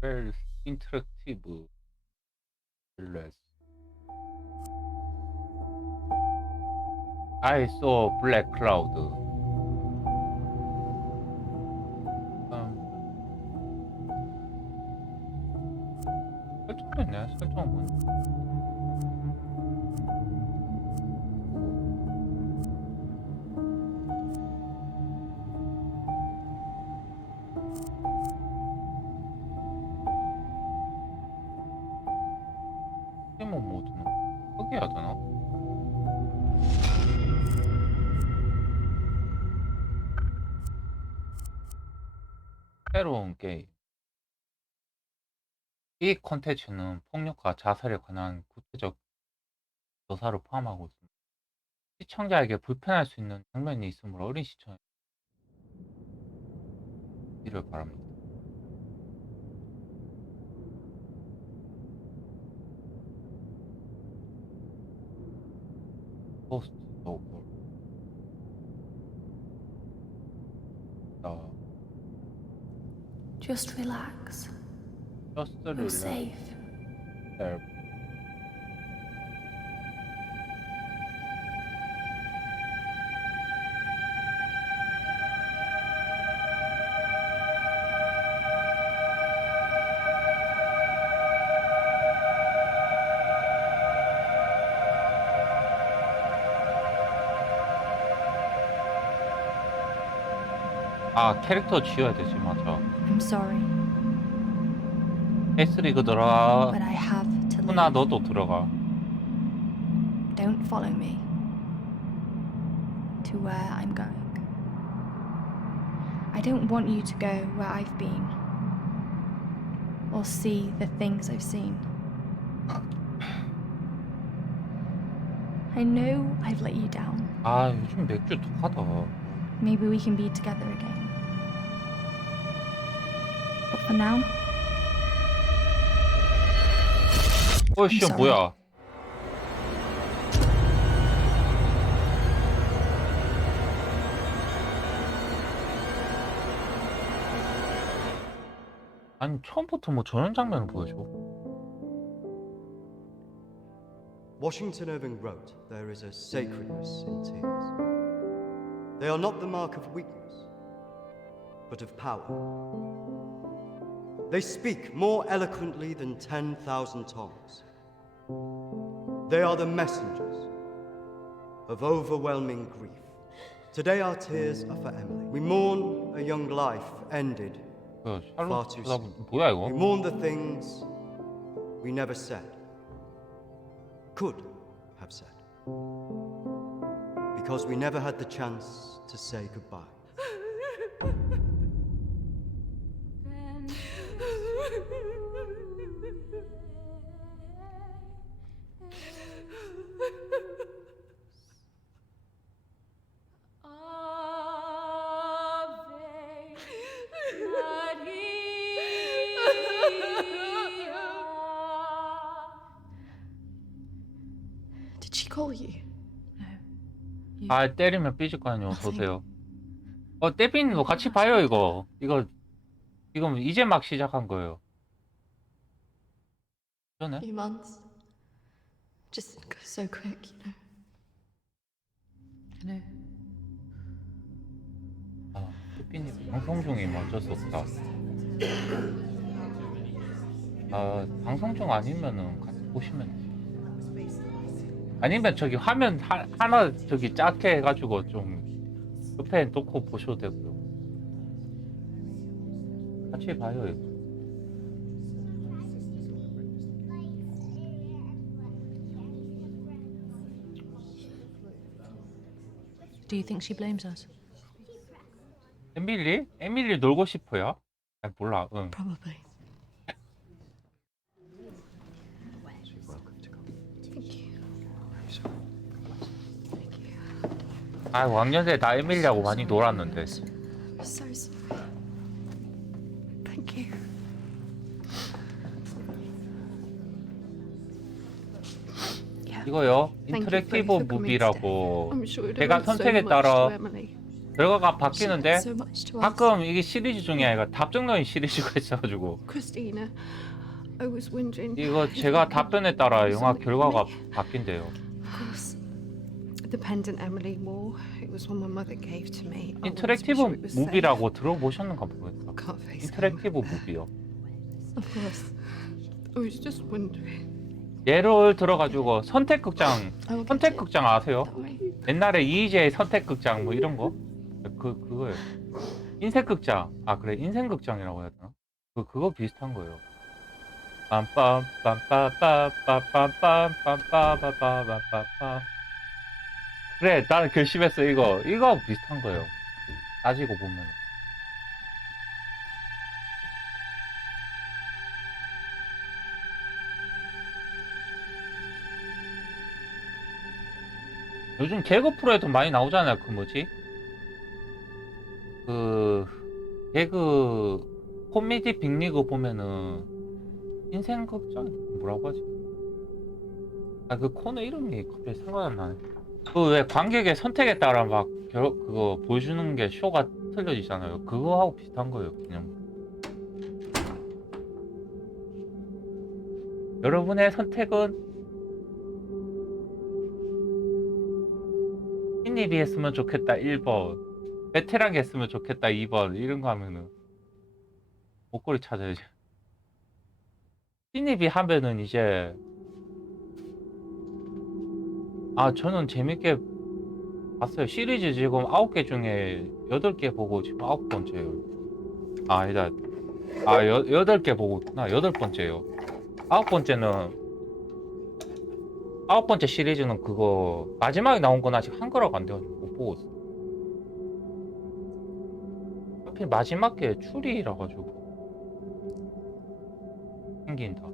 웰 인터랙티브 빌레스 I saw black cloud. 설정도 있네. 설정은 뭐냐? 게임은 모드는 포기해야 되나? 새로운 게임. 이 콘텐츠는 폭력과 자살에 관한 구체적 묘사를 포함하고 있습니다. 시청자에게 불편할 수 있는 장면이 있으므로 어린 시청자를 바랍니다. 포스트 오브 Just relax. Just You're relax. safe. 아, 캐릭터 지어야 되지, 맞아. I'm sorry, S리그 들어가. but I have to 훈아, leave. 너도 들어가. Don't follow me to where I'm going. I don't want you to go where I've been or see the things I've seen. I know I've let you down. 아, 요즘 맥주 독하다. Maybe we can be together again. But for now, 어이씨, sorry. 뭐야. 아니, 처음부터 뭐 저런 장면을 보여줘. Washington Irving wrote, "There is a sacredness in tears. They are not the mark of weakness, but of power. They speak more eloquently than 10,000 tongues. They are the messengers of overwhelming grief. Today our tears are for Emily. We mourn a young life ended. Far too soon. 뭐야 We 이거? mourn the things we never said, could have said, because we never had the chance to say goodbye." did she call you? No. 아, 때리면 삐질 거 아니에요. 보세요. 떼빈도 같이 봐요, 이거. 이거 지금 이제 막 시작한 거예요. 전에? Few months. Just goes so quick, you know. I know. 아, 떼빈이 방송 중이면 어쩔 수 없다. 아, 방송 중 아니면은 같이 보시면 돼요. 아니면 저기 화면 하나 저기 작게 해가지고 좀 옆에 놓고 보셔도 되고요. 같이 봐요, 이거. Do you think she blames us? 에밀리? 에밀리 놀고 싶어요? 아, 몰라. 응. Probably. 아, 왕년에 다 에밀리하고 많이 놀았는데. I'm so sorry. Thank you. 이거요. Thank you 인터랙티브 both for coming 무비라고 I'm sure it 제가 meant so 선택에 much 따라 to Emily. 결과가 She meant 바뀌는데 so much to us. 가끔 이게 시리즈 중에 아니라 답정너인 시리즈가 있어가지고 Christina, I was wondering. 이거 if 제가 you could 답변에 do 따라 영화 something for 결과가 me. 바뀐대요. Of course. The pendant Emily wore, it was one my mother gave to me. I wanted to be 인터랙티브 sure it was safe. 무비라고 들어보셨는가 모르겠어. Can't face home. 인터랙티브 무비요. Of course. I was just wondering. 예를 들어가지고 선택극장 I will get it. 선택극장 아세요? That way. 옛날에 이희재의 선택극장 뭐 이런 거? 그거예요. 인생극장. 아 그래 인생극장이라고 해야 되나? 그거 비슷한 거예요. 빰빰빰빰빰빰빰빰빰빰빰빰빰빰. 그래 나는 결심했어 이거 비슷한 거예요. 따지고 보면. 요즘 개그 프로에도 많이 나오잖아요. 그 뭐지? 그 개그 코미디 빅리그 보면은 인생 극장 뭐라고 하지? 아 그 코너 이름이 갑자기 생각 안 나네. 그 왜 관객의 선택에 따라 막 그거 보여주는 게 쇼가 틀려지잖아요. 그거하고 비슷한 거예요. 그냥 여러분의 선택은 신입이 했으면 좋겠다 1번, 베테랑이 했으면 좋겠다 2번 이런 거 하면은 목걸이 찾아야지. 신입이 하면은 이제 저는 재밌게 봤어요. 시리즈 지금 9개 중에 8개 보고 지금 9번째예요. 아니다. 8개 보고 있구나. 8번째예요. 9번째 시리즈는 그거 마지막에 나온 건 아직 한글화가 안 돼가지고 못 보고 있어. 하필 마지막 게 추리라 가지고 생긴다.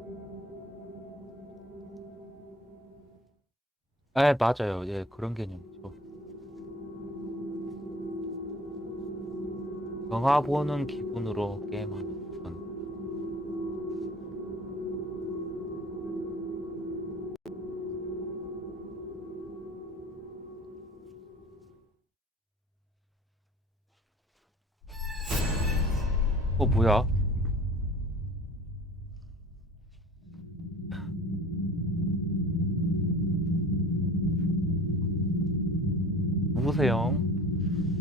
맞아요. 예, 그런 개념이죠. 영화 보는 기분으로 게임하는 건. 뭐야? 누구세요?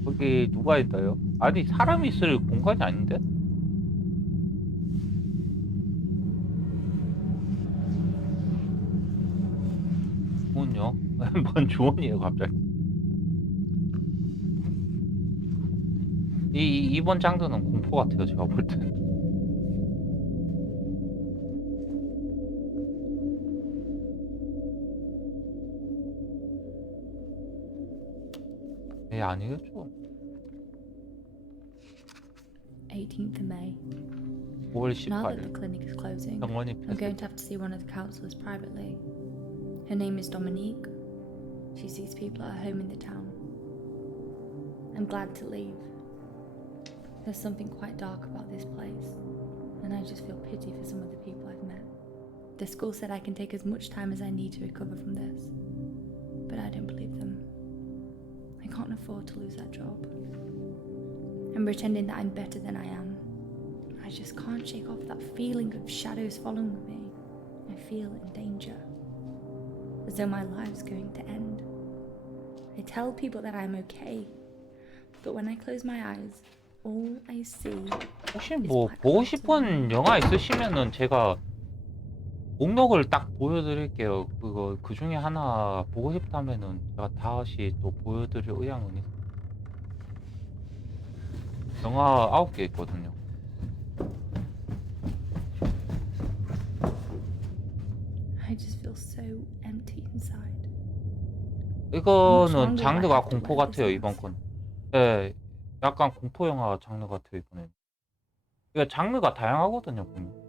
거기 누가 있어요? 아니 사람이 있을 공간이 아닌데? 주원요? 뭔 주원이에요 갑자기? 이번 장르는 공포 같아요 제가 볼 때. 아니겠죠. 18th of May. 5월 Now that the 18일 clinic is closing, 병원이 I'm going to have to see one of the counselors privately. Her name is Dominique. She sees people at home in the town. I'm glad to leave. There's something quite dark about this place, and I just feel pity for some of the people I've met. The school said I can take as much time as I need to recover from this, but I don't believe them. I can't afford to lose that job. I'm pretending that I'm better than I am. I just can't shake off that feeling of shadows following me. I feel in danger, as though my life's going to end. I tell people that I'm okay, but when I close my eyes, all I see 혹시 is 뭐 black 보고 light 싶은 around me. 영화 있으시면은 제가 목록을 딱 보여드릴게요. 그거 그 중에 하나 보고 싶다면은 제가 다시 또 보여드릴 의향은 있어요. 영화 9개 있거든요. I just feel so empty inside. 이거는 장르가 공포 같아요 이번 건. 네, 약간 공포 영화 장르 같아요 이번에. 이거 장르가 다양하거든요 보면.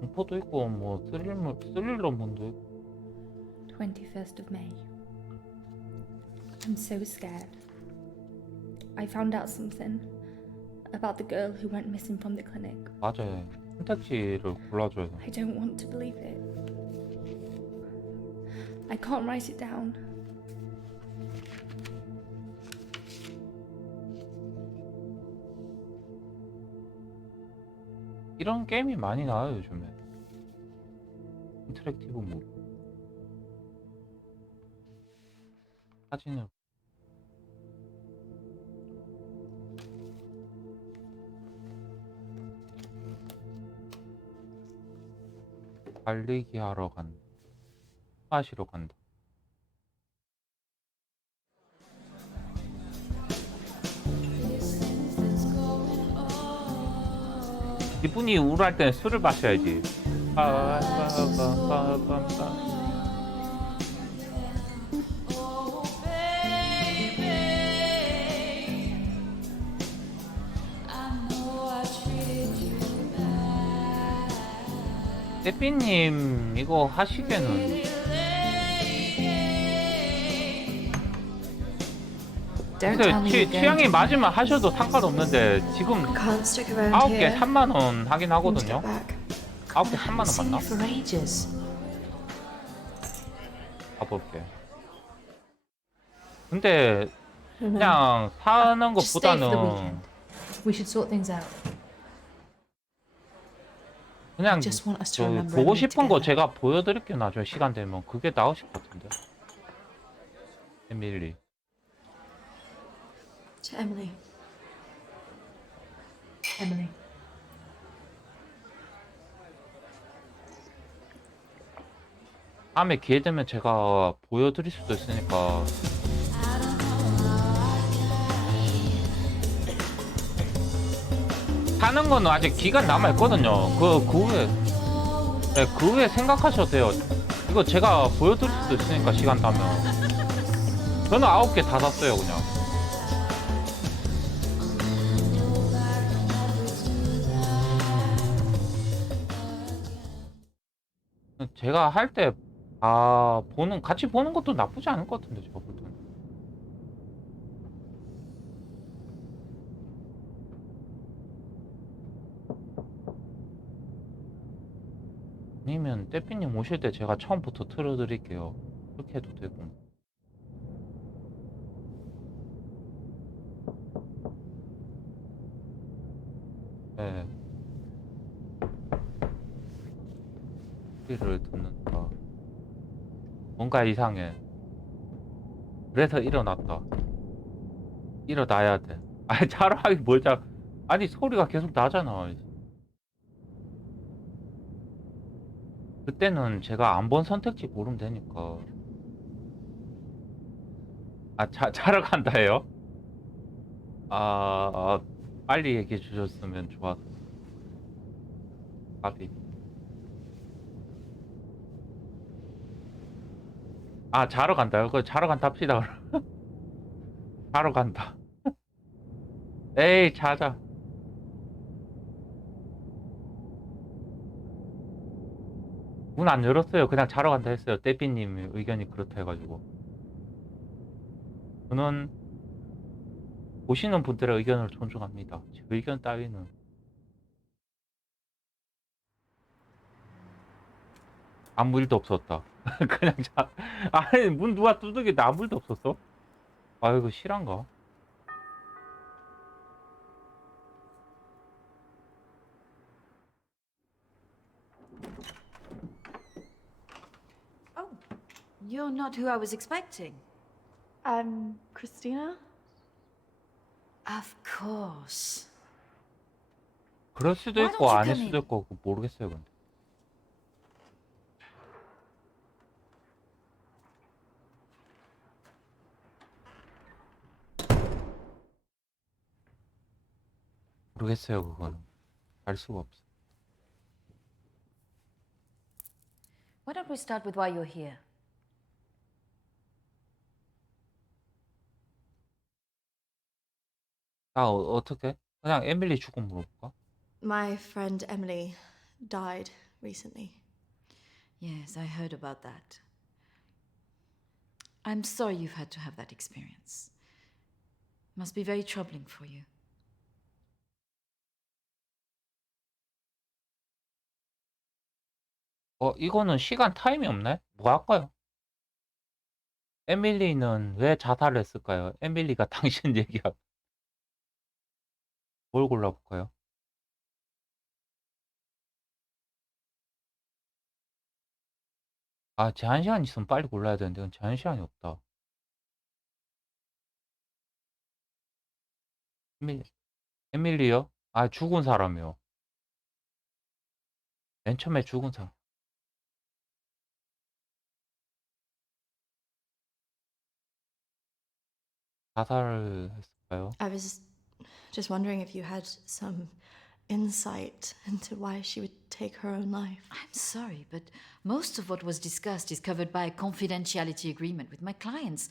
공포도 있고 뭐 스릴러문도 있고. 21st of May. I'm so scared. I found out something about the girl who went missing from the clinic. 맞아요. 선택지를 골라줘야 돼. I don't want to believe it. I can't write it down. 이런 게임이 많이 나와요 요즘에. 인터랙티브 모드. 사진을 달리기 하러 간다. 마시러 간다. 기분이 우울할 때는 술을 마셔야지. 빠밤빠밤빠밤빠. 떼삐님 이거 하시기에는 Don't 근데 tell me you're going 취향이 to- 맞으면 하셔도 상관없는데 지금 Can't stick around 9개 here. 3만원 하긴 Let's 하거든요. get back. 9개 3만원 Seen 맞나? you for ages. 가볼게. 근데 I don't know. 그냥 사는 Just stay for the 것보다는 weekend. We should sort things out. 그냥 Just want us to 저 remember 보고 and be 싶은 거 together. 제가 보여드릴게요. 나중에 시간 되면 그게 나으실 것 같은데. 에밀리. To Emily. Emily. 다음에 기회 되면 제가 보여드릴 수도 있으니까. 사는 거는 아직 기간 남아있거든요. 그 후에, 네, 그 후에 생각하셔도 돼요. 이거 제가 보여드릴 수도 있으니까 시간 나면. 저는 9개 다 샀어요, 그냥. 제가 할 때, 같이 보는 것도 나쁘지 않을 것 같은데, 제가 볼 때는. 아니면 떼삐님 오실 때 제가 처음부터 틀어드릴게요. 그렇게 해도 되고. 네. 소리를 듣는다. 뭔가 이상해. 그래서 일어났다. 일어나야 돼. 아니 자러 하기 뭘 자. 아니 소리가 계속 나잖아. 그때는 제가 안 본 선택지 고르면 되니까. 자러 간다예요? 빨리 얘기해 주셨으면 좋았어. 까비. 자러 간다요? 자러 간다 합시다. 자러 간다. 에이, 자자. 문 안 열었어요. 그냥 자러 간다 했어요. 떼삐님 의견이 그렇다 해가지고. 저는 보시는 분들의 의견을 존중합니다. 제 의견 따위는. 아무 일도 없었다. 그냥 아니, 문 누가 두들기는데 아무 일도 없었어? 이거 실한가? Oh, you're not who I was expecting. Christina? Of course. 그럴 수도 Why 있고 don't you 아닐 come 수도 in? 있고 모르겠어요, 근데. 모르겠어요, 그거는. 알 수가 없어. Why don't we start with why you're here? 어떻게? 그냥 에밀리 죽음 물어볼까? My friend Emily died recently. Yes, I heard about that. I'm sorry you've had to have that experience. Must be very troubling for you. 이거는 시간 타임이 없네? 뭐 할까요? 에밀리는 왜 자살을 했을까요? 에밀리가 당신 얘기야. 뭘 골라볼까요? 아, 제한 시간 있으면 빨리 골라야 되는데 이건 제한 시간이 없다. 에밀리, 에밀리요? 아, 죽은 사람이요. 맨 처음에 죽은 사람. 자살을 했을까요? I was just wondering if you had some insight into why she would take her own life. I'm sorry, but most of what was discussed is covered by a confidentiality agreement with my clients.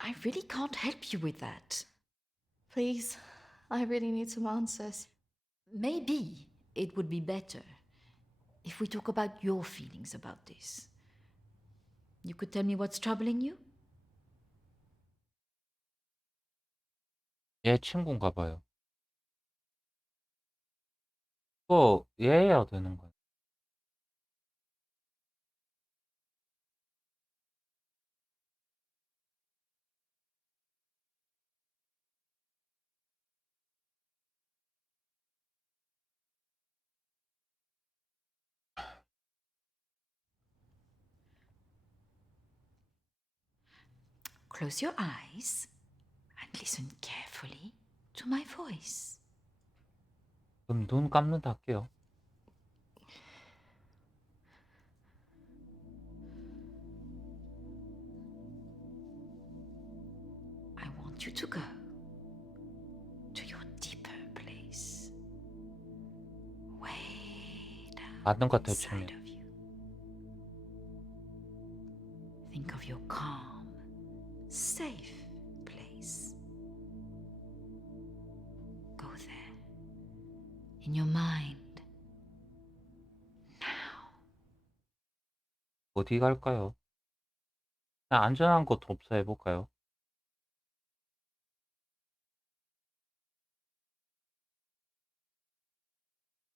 I really can't help you with that. Please, I really need some answers. Maybe it would be better if we talk about your feelings about this. You could tell me what's troubling you? 얘 친구인가 봐요. 그거 얘해야 되는 거야. Close your eyes and listen carefully to my voice. 그럼 눈 감는다 할게요. I want you to go to your deeper place. Way down 맞는 것 같아요, inside 처음에. of you. Think of your calm, safe place. Go there. In your mind. Now. 어디 갈까요? 그냥 안전한 곳 없어 해볼까요?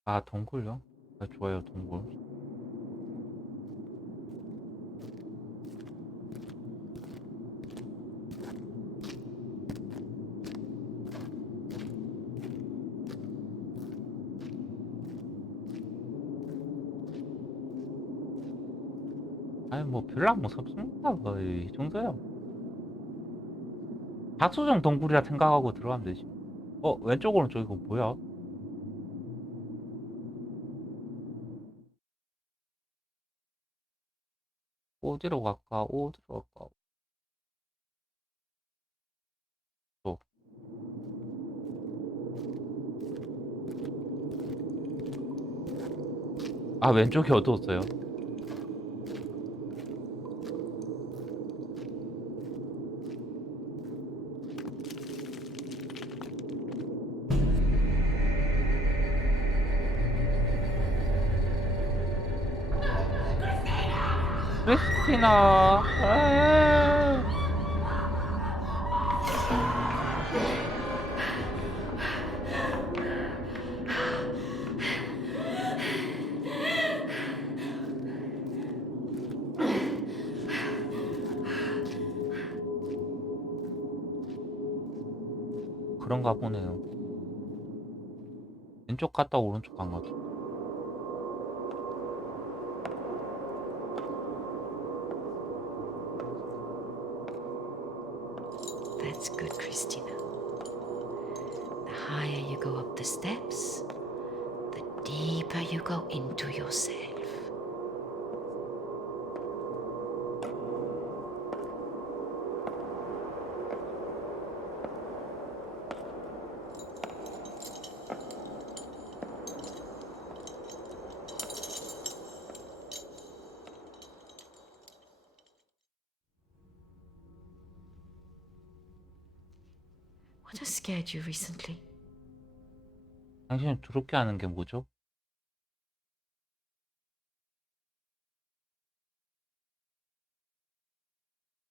아, 동굴요? 아, 좋아요, 동굴. 아니, 뭐, 별로 안 무섭습니다. 거의 이 정도야. 박수정 동굴이라 생각하고 들어가면 되지. 왼쪽 오른쪽 이거 뭐야? 어디로 갈까? 어디로 갈까? 또. 아, 왼쪽이 어두웠어요. 크리스티나. 에이. 그런가 보네요. 왼쪽 갔다 오른쪽 간 것 같아. That's good, Christina. The higher you go up the steps, the deeper you go into yourself. What has scared you recently? 당신을 두렵게 하는 게 뭐죠?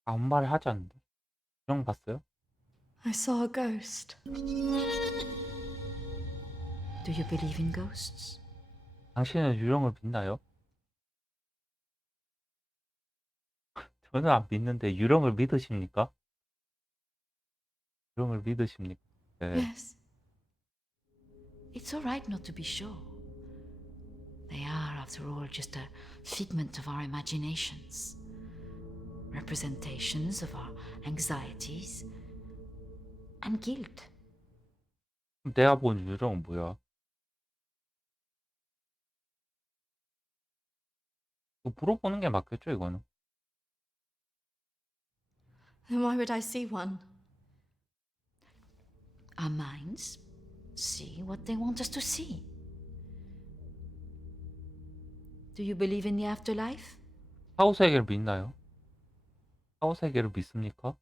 아무 말 하지 않는데. 형 봤어요? I saw a ghost. Do you believe in ghosts? 당신은 유령을 믿나요? 저는 안 믿는데 유령을 믿으십니까? 유령을 믿으십니까? 네. Yes. It's all right not to be sure. They are, after all, just a figment of our imaginations, representations of our anxieties and guilt. 그럼 내가 본 유령은 뭐야? 이거 물어보는 게 맞겠죠, 이거는? Then why would I see one? Our minds see what they want us to see. Do you believe in the afterlife? 사후 세계를 믿나요? 사후 세계를 믿습니까?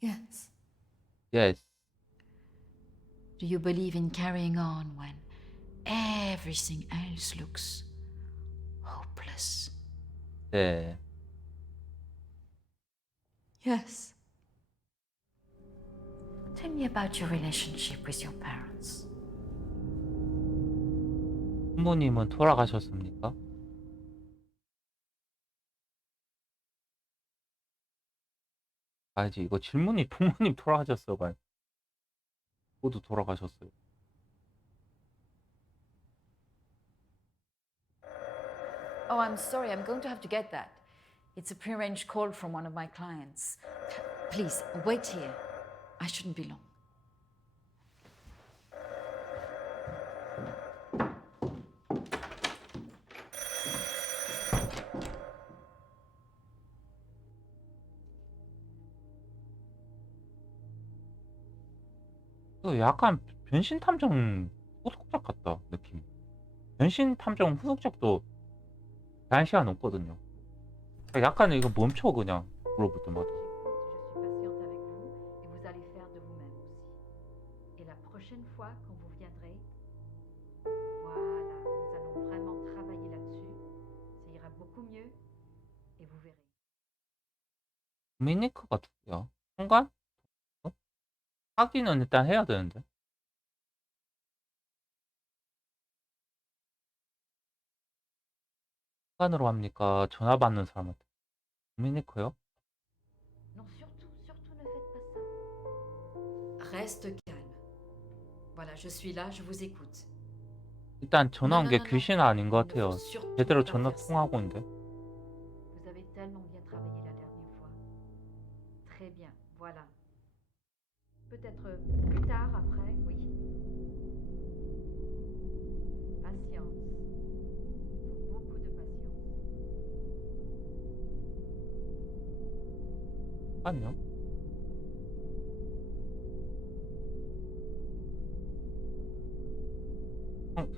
Yes. Yes. Do you believe in carrying on when everything else looks hopeless? 네. Yes. Tell me about your relationship with your parents. 부모님은 돌아가셨습니까? 아니지, 이거 질문이 부모님 돌아가셨어, 봐. 모두 돌아가셨어요. Oh, I'm sorry. I'm going to have to get that. It's a prearranged call from one of my clients. Please, wait here. I shouldn't be long. 이거 약간 변신 탐정 후속작 같다, 느낌. 변신 탐정 후속작도 한 시간 넘거든요. 약간 이거 멈춰, 그냥 물어볼 때마다. Je suis patiente avec vous et vous allez faire de vous-même aussi. Et la prochaine fois quand vous viendrez, voilà, nous allons vraiment travailler là-dessus. Ça ira beaucoup mieux et vous verrez. 도미니크가 누구야? 순간? 어? 확인은 일단 해야 되는데. 순간으로 합니까? 전화 받는 사람한테. 도미니크요? Non, surtout, surtout ne faites pas ça. Reste calme. Voilà, je suis là, je vous écoute. 일단 전화 온 게 non, non. 귀신 아닌 것 같아요. Surtout 제대로 pas 전화 faire ça. 통하고 있는데. Vous avez tellement bien travaillé la dernière fois. Très bien, voilà. Peut-être plus tard, après, oui. Patience. Beaucoup de patience. 아니요.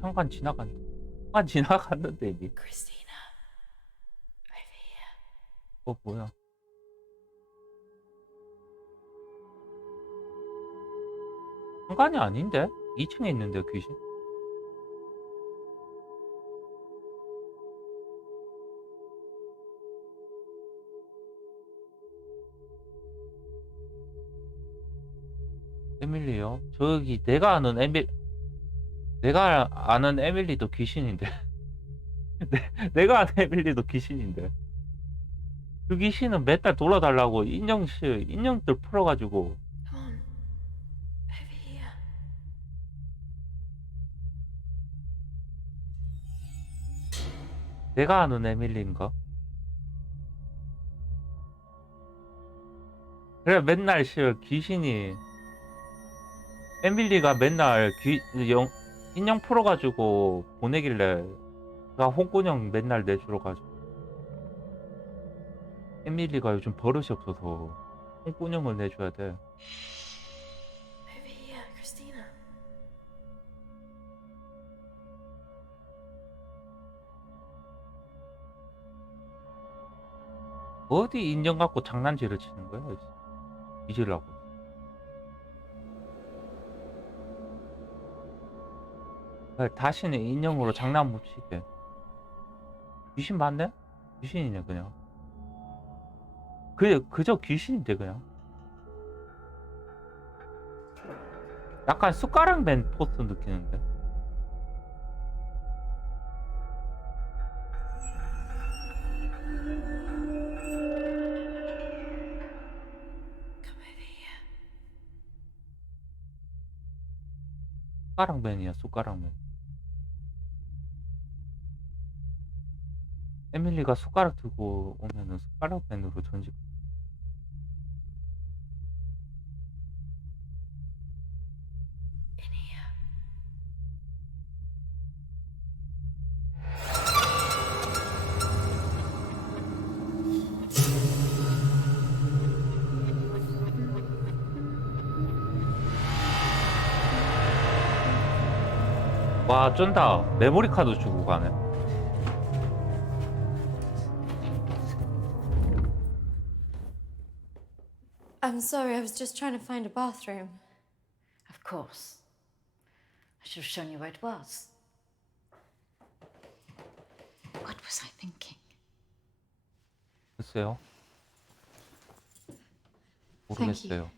현관 지나갔는데. 현관 지나갔는데 이미. Christina. Over here. 뭐야? 현관이 아닌데? 2층에 있는데 귀신? 에밀리요? 저기 내가 아는 에밀리도 귀신인데. 내가 아는 에밀리도 귀신인데. 그 귀신은 맨날 돌아달라고 인형들 풀어가지고. Come on. Over here. 내가 아는 에밀리인가? 그래, 맨날 귀신이 에밀리가 맨날 인형 풀어가지고 보내길래 나 홍군형 맨날 내주러 가죠. 에밀리가 요즘 버릇이 없어서 홍군형을 내줘야 돼. Over here, Christina. 어디 인형 갖고 장난질을 치는 거야? 잊으려고. 다시는 인형으로 장난 못 치게. 귀신 맞네? 귀신이네 그냥. 그저 귀신인데 그냥. 약간 숟가락 맨 포스 느끼는데. 숟가락맨이야, 숟가락맨. 에밀리가 숟가락 들고 오면은 숟가락맨으로 전직. 와, 쩐다. 메모리 카드 주고 가네. I'm sorry, I was just trying to find a bathroom. Of course. I should have shown you where it was. What was I thinking? 글쎄요. Thank you. 모르겠어요.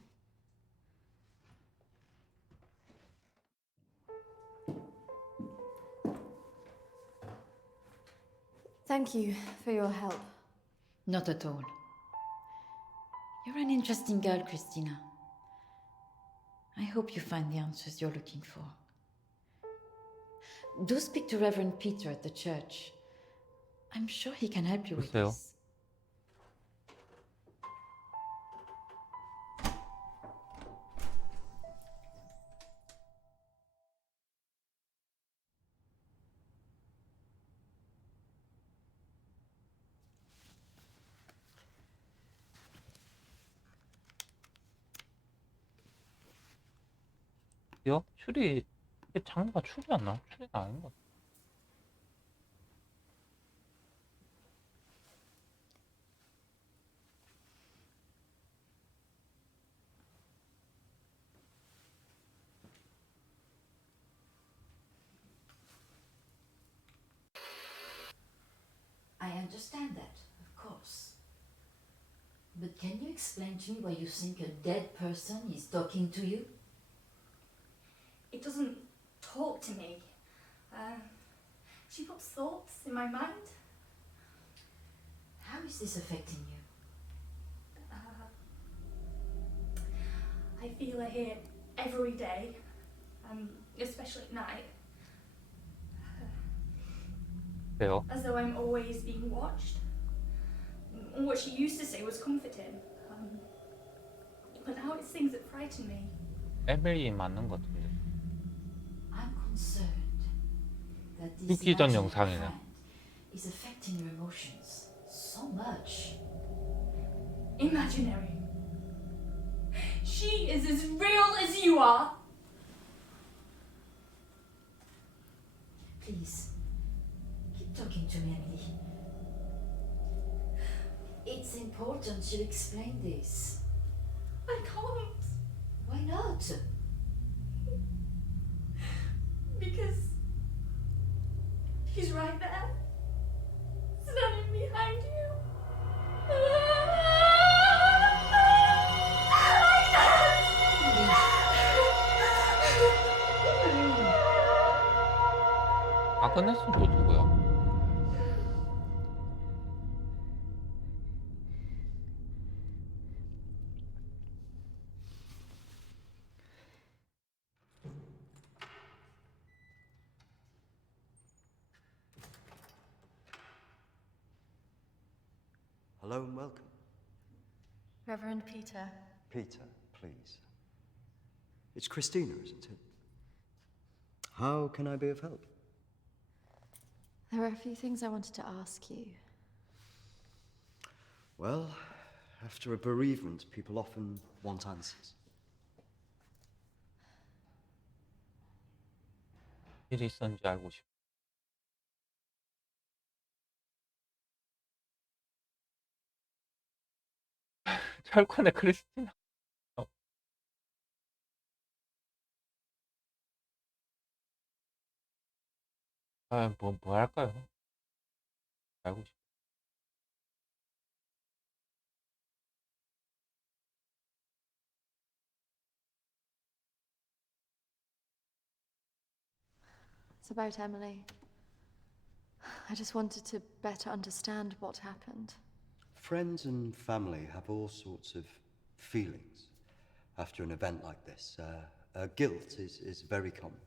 Thank you for your help. Not at all. You're an interesting girl, Christina. I hope you find the answers you're looking for. Do speak to Reverend Peter at the church. I'm sure he can help you with 글쎄요. this. 요? 추리, 이게 장르가 추리였나? 추리는 아닌 것 같아. I understand that, of course. But can you explain to me why you think a dead person is talking to you? It doesn't talk to me. She puts thoughts in my mind. How is this affecting you? I feel her here every day, especially at night, 그래요. as though I'm always being watched. What she used to say was comforting, but now it's things that frighten me. 에밀리 맞는 것 같은데. I'm concerned that this 죽기 전 imaginary 영상이네. friend is affecting your emotions so much. Imaginary. She is as real as you are. Please, keep talking to me, Emily. It's important you explain this. I can't, Why not? because she's right there, standing behind you. 아그네스는 또 누구야? Hello and welcome. Reverend Peter. Peter, please. It's Christina, isn't it? How can I be of help? There are a few things I wanted to ask you. Well, after a bereavement, people often want answers. 일이 있었는지 알고 싶어. 철권의 크리스티나. 뭐 할까요? 알고 싶어. It's about Emily. I just wanted to better understand what happened. Friends and family have all sorts of feelings after an event like this. Guilt is very common.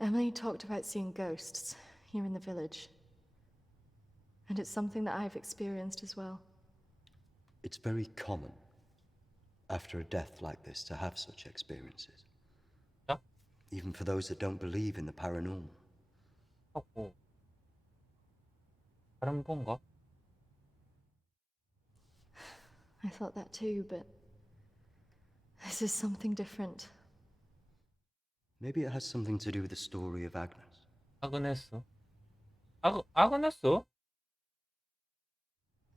Emily talked about seeing ghosts here in the village. And it's something that I've experienced as well. It's very common after a death like this to have such experiences. 자, Even for those that don't believe in the paranormal. 하고 다른 분가? I thought that too, but this is something different. Maybe it has something to do with the story of Agnes. 아그네스. 아그네스?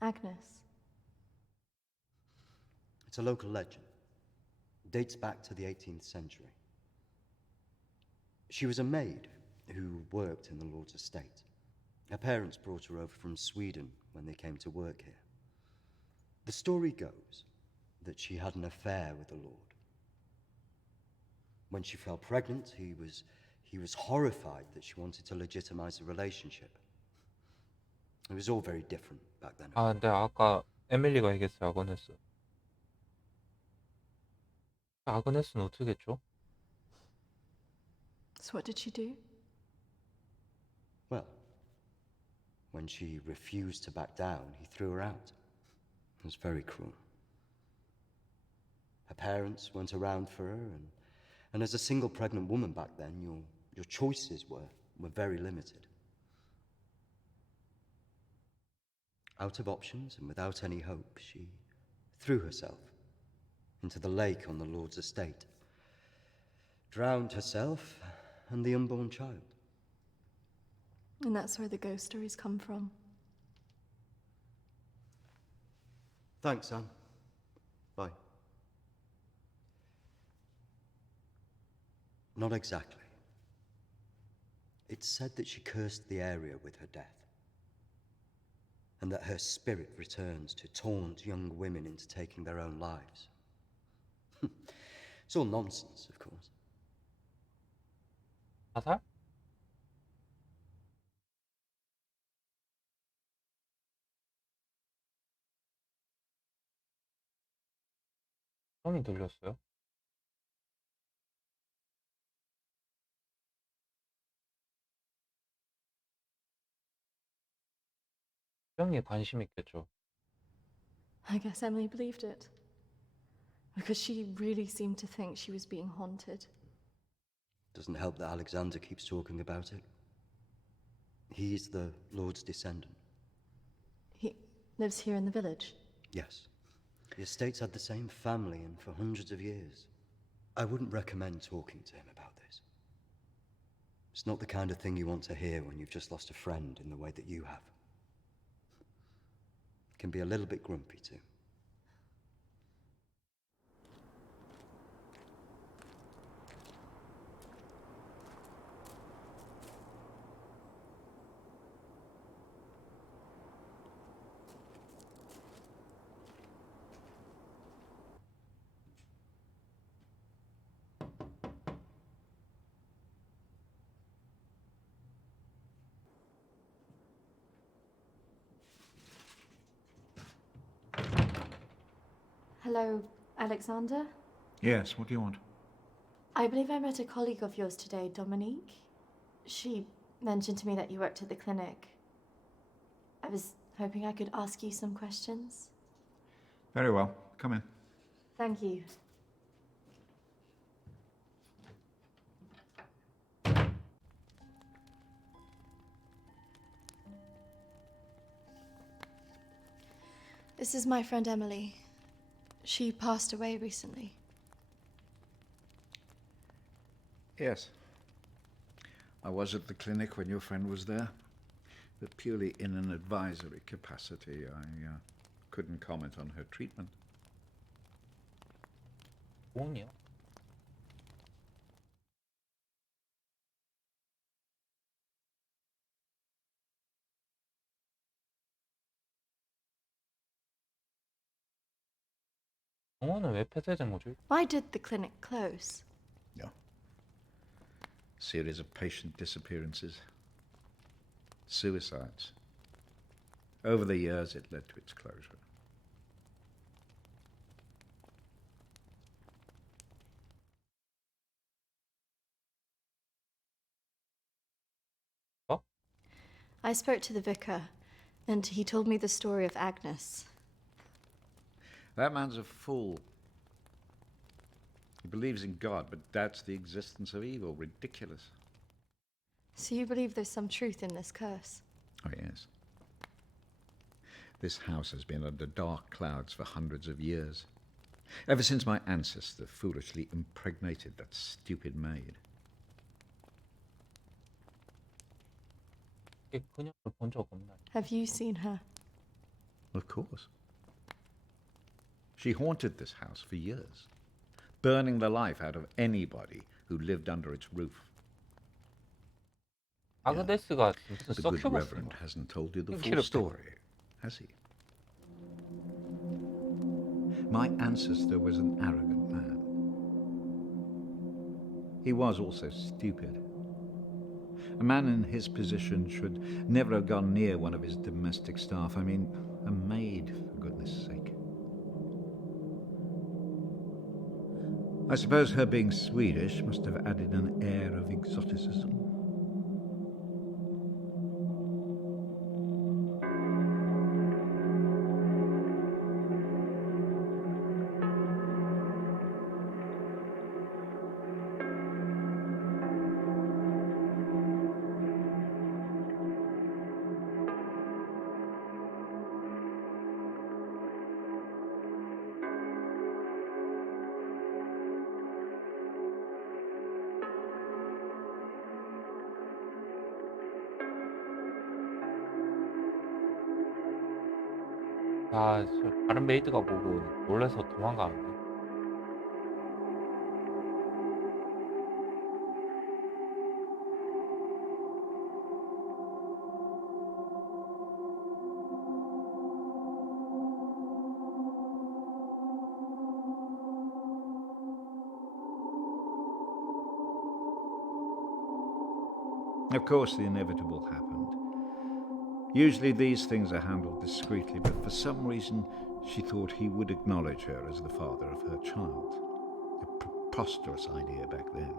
Agnes. It's a local legend. It dates back to the 18th century. She was a maid who worked in the Lord's estate. Her parents brought her over from Sweden when they came to work here. The story goes that she had an affair with the Lord. When she fell pregnant, he was horrified that she wanted to legitimize the relationship. It was all very different back then. 아, 근데 아까 에밀리가 얘기했어요. 아그네스. 아그네스는 어떻게 했죠? So what did she do? Well, when she refused to back down, he threw her out. It was very cruel. Her parents weren't around for her, and as a single pregnant woman back then, your choices were very limited. Out of options and without any hope, she threw herself into the lake on the Lord's estate, drowned herself and the unborn child. And that's where the ghost stories come from. Thanks, Anne. Bye. Not exactly. It's said that she cursed the area with her death, and that her spirit returns to taunt young women into taking their own lives. It's all nonsense, of course. 사살? 형이 들렸어요? 형이 관심 있겠죠. I guess Emily believed it. Because she really seemed to think she was being haunted. Doesn't help that Alexander keeps talking about it. He's the Lord's descendant. He lives here in the village. Yes. The estate's had the same family and for hundreds of years. I wouldn't recommend talking to him about this. It's not the kind of thing you want to hear when you've just lost a friend in the way that you have. Can be a little bit grumpy too. Hello, Alexander. Yes, what do you want? I believe I met a colleague of yours today, Dominique. She mentioned to me that you worked at the clinic. I was hoping I could ask you some questions. Very well. Come in. Thank you. This is my friend Emily. She passed away recently. Yes. I was at the clinic when your friend was there, but purely in an advisory capacity. I couldn't comment on her treatment. 돈이요? 병원은 왜 폐쇄된 거죠? Why did the clinic close? Yeah. Series of patient disappearances. Suicides. Over the years, it led to its closure. I spoke to the vicar, and he told me the story of Agnes. That man's a fool. He believes in God, but doubts the existence of evil. Ridiculous. So you believe there's some truth in this curse? Oh, yes. This house has been under dark clouds for hundreds of years. Ever since my ancestor foolishly impregnated that stupid maid. 그녀를 본 적 없나요? Have you seen her? Of course. She haunted this house for years, burning the life out of anybody who lived under its roof. 아그네스가 무슨 The good 썩혀봤어. Reverend hasn't told you the full 이렇게. story, has he? My ancestor was an arrogant man. He was also stupid. A man in his position should never have gone near one of his domestic staff. I mean, a maid, for goodness sake. I suppose her being Swedish must have added an air of exoticism. 아, 다른 메이드가 보고 놀라서 도망가는데. Of course, the inevitable happened. Usually these things are handled discreetly, but for some reason she thought he would acknowledge her as the father of her child. A preposterous idea back then.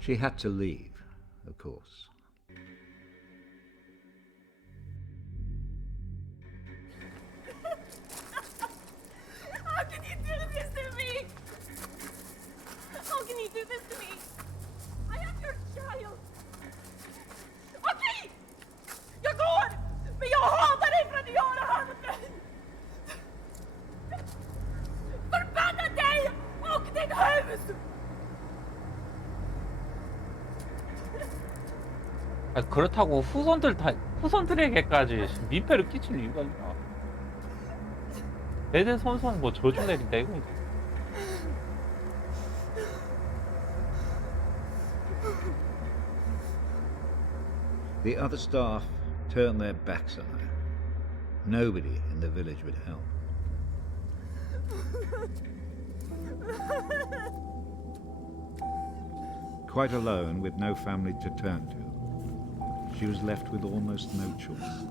She had to leave, of course. How can you do this to me? How can you do this to me? I am your child. Okej! Jag går! Men jag hatar dig för att göra det här mot mig! Förbanna dig och ditt hus! 아, 그렇다고 후손들에게까지 민폐를 끼칠 이유가 있나? 대대손손 뭐 저주 내린다 이건가? The other staff turned their backs on her. Nobody in the village would help. Quite alone, with no family to turn to, she was left with almost no choice.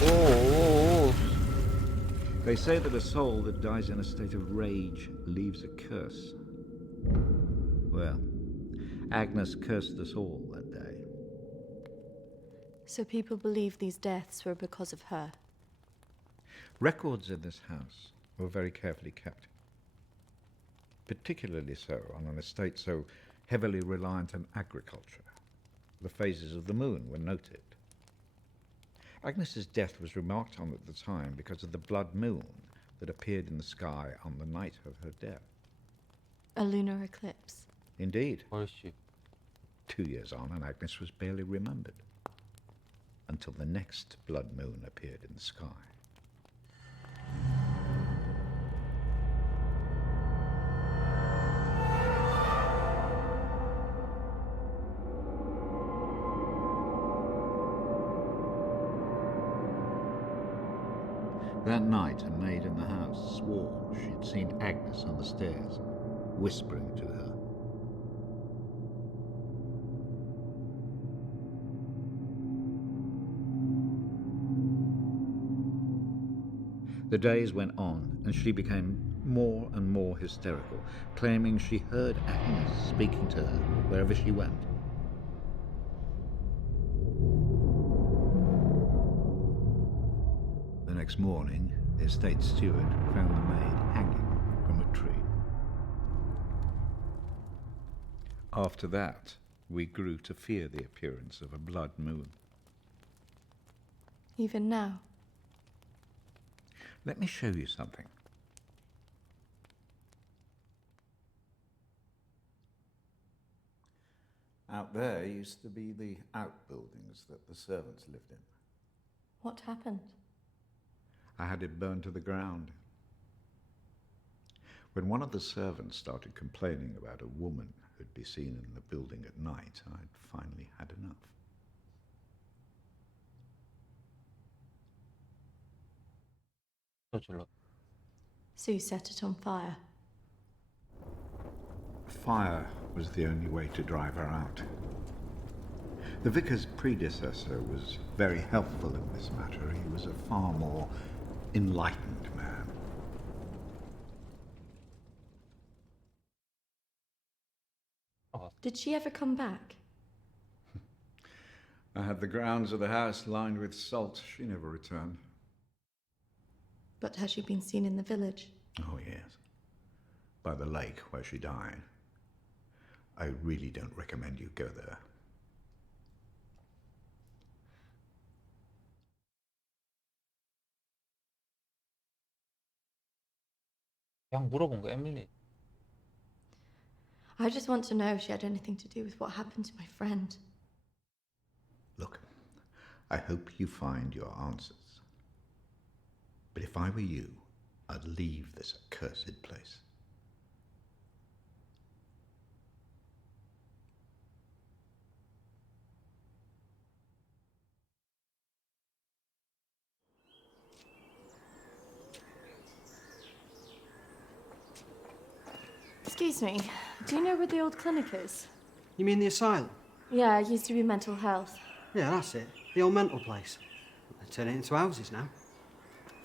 오오오. They say that a soul that dies in a state of rage leaves a curse. Well, Agnes cursed us all that day. So people believe these deaths were because of her. Records in this house were very carefully kept. Particularly so on an estate so heavily reliant on agriculture. The phases of the moon were noted. Agnes's death was remarked on at the time because of the blood moon that appeared in the sky on the night of her death. A lunar eclipse. Indeed. 옳지. 2 years on, and Agnes was barely remembered. Until the next blood moon appeared in the sky. That night, a maid in the house swore she'd seen Agnes on the stairs, whispering to her. The days went on, and she became more and more hysterical, claiming she heard Agnes speaking to her wherever she went. The next morning, the estate steward found the maid hanging from a tree. After that, we grew to fear the appearance of a blood moon. Even now. Let me show you something. Out there used to be the outbuildings that the servants lived in. What happened? I had it burned to the ground. When one of the servants started complaining about a woman who'd be seen in the building at night, I'd finally had enough. 저질러. So you set it on fire. Fire was the only way to drive her out. The vicar's predecessor was very helpful in this matter. He was a far more enlightened man. Did she ever come back? I had the grounds of the house lined with salt. She never returned. But has she been seen in the village? Oh, yes. By the lake where she died. I really don't recommend you go there. 그냥 물어본 거 에밀리. I just want to know if she had anything to do with what happened to my friend. Look, I hope you find your answers. But if I were you, I'd leave this accursed place. Excuse me, do you know where the old clinic is? You mean the asylum? Yeah, it used to be mental health. Yeah, that's it. The old mental place. They turn it into houses now.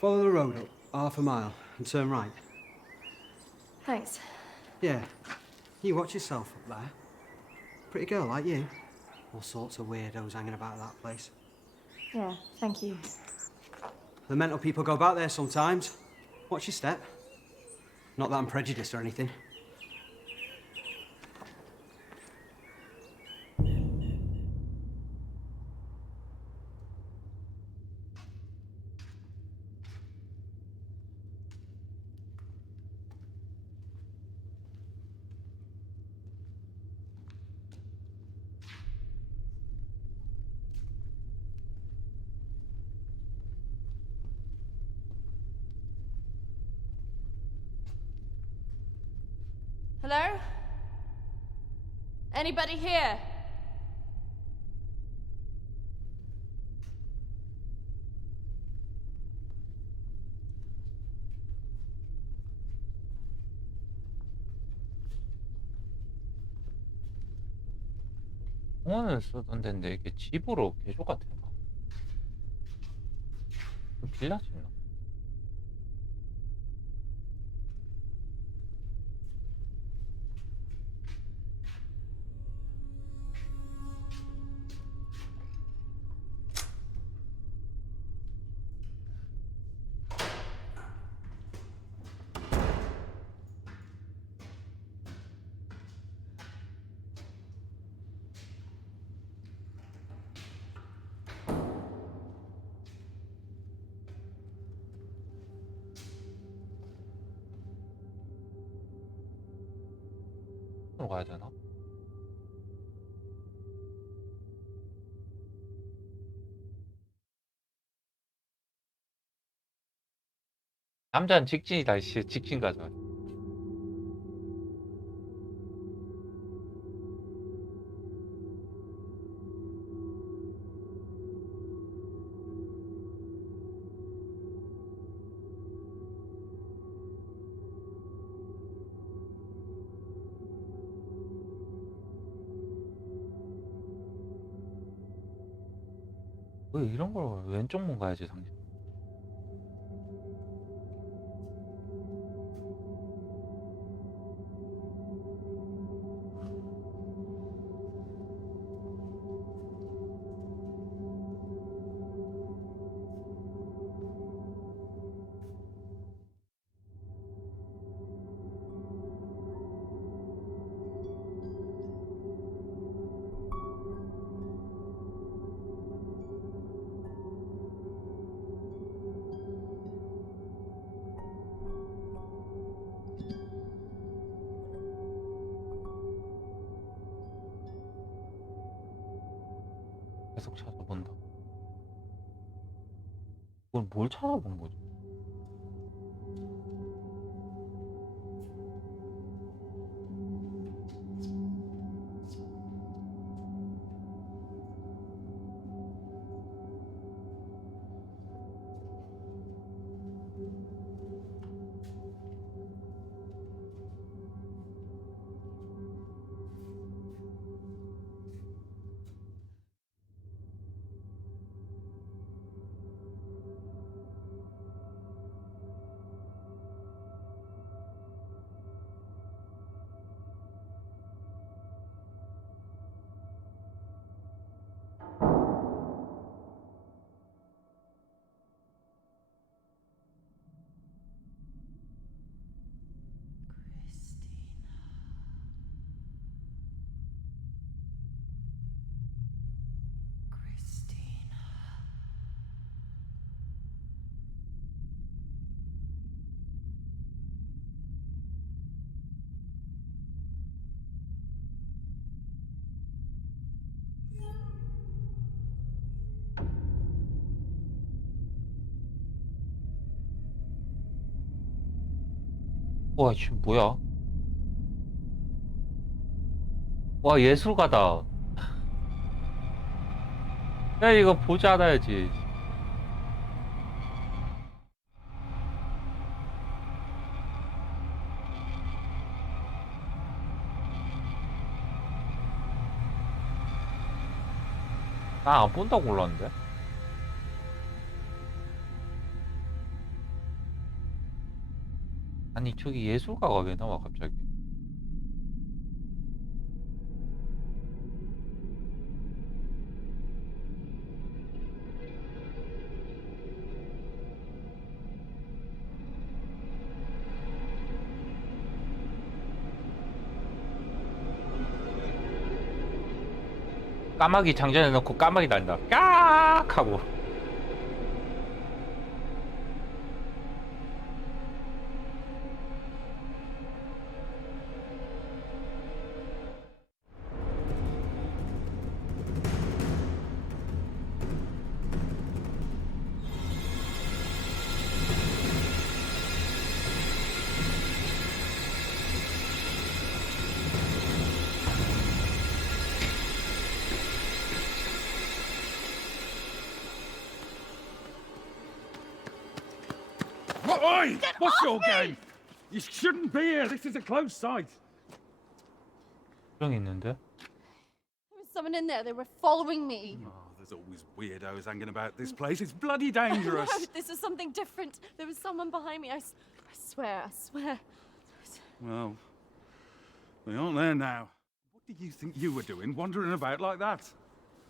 Follow the road up, half a mile, and turn right. Thanks. Yeah. You watch yourself up there. Pretty girl like you. All sorts of weirdos hanging about that place. Yeah, thank you. The mental people go back there sometimes. Watch your step. Not that I'm prejudiced or anything. Hello? Anybody here? 공원을 쓰던 데인데 이게 집으로 개조가 되나? 빌라지나? 으로 가야 되나? 남자는 직진이다. 씨, 직진 가자. 왜 이런 걸 왼쪽 문 가야지 상식. 계속 찾아본다. 이걸 뭘 찾아본 거지? 와, 지금 뭐야? 와, 예술가다. 야, 이거 보지 않아야지. 나 안 본다고 몰랐는데? 아니, 저기 예술가가 왜 나와, 갑자기? 까마귀 장전해 놓고 까마귀 난다. 깍! 하고. Oi! What's your game? You shouldn't be here. This is a closed site. 수정이 있는데? There was someone in there. They were following me. Oh, there's always weirdos hanging about this place. It's bloody dangerous. No, this is something different. There was someone behind me. I swear, I swear. Well, we aren't there now. What did you think you were doing, wandering about like that?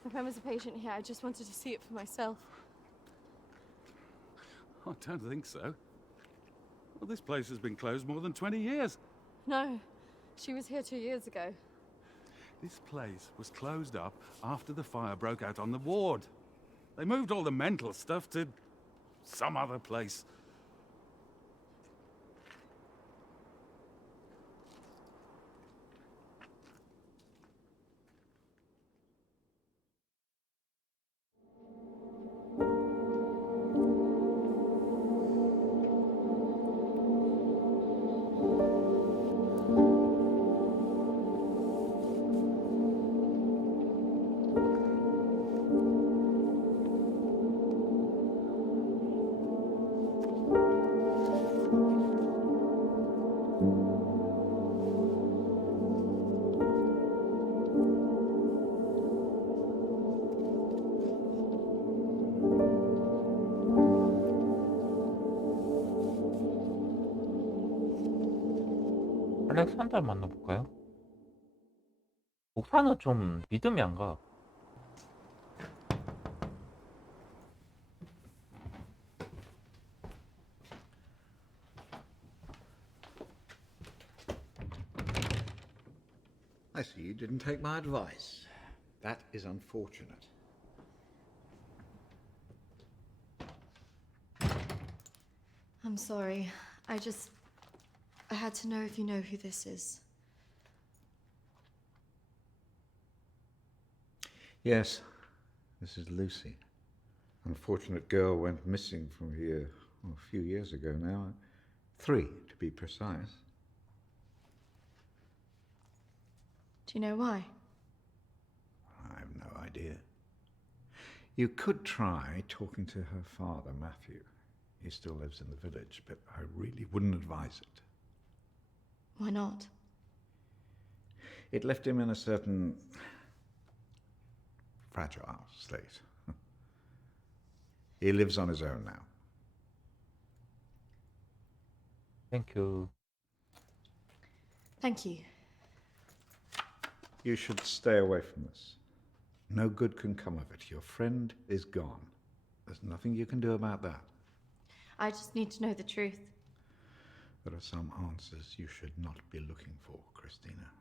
My friend was a patient here. I just wanted to see it for myself. I don't think so. Well, this place has been closed more than 20 years. No, she was here 2 years ago. This place was closed up after the fire broke out on the ward. They moved all the mental stuff to some other place. 알렉산더 만나볼까요? 목사는 좀 믿음이 안 가. I see you didn't take my advice. That is unfortunate. I'm sorry. I had to know if you know who this is. Yes, this is Lucy. Unfortunate girl went missing from here a few years ago now. 3, to be precise. Do you know why? I have no idea. You could try talking to her father, Matthew. He still lives in the village, but I really wouldn't advise it. Why not? It left him in a certain fragile state. He lives on his own now. Thank you. Thank you. You should stay away from this. No good can come of it. Your friend is gone. There's nothing you can do about that. I just need to know the truth. There are some answers you should not be looking for, Christina.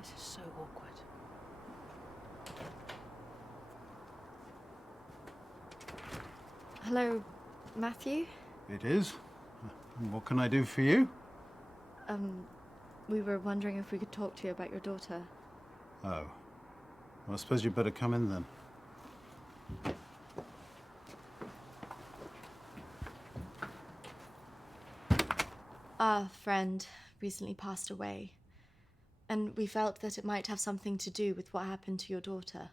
This is so awkward. Hello, Matthew? It is. What can I do for you? We were wondering if we could talk to you about your daughter. Oh. Well, I suppose you'd better come in then. Our friend recently passed away, and we felt that it might have something to do with what happened to your daughter.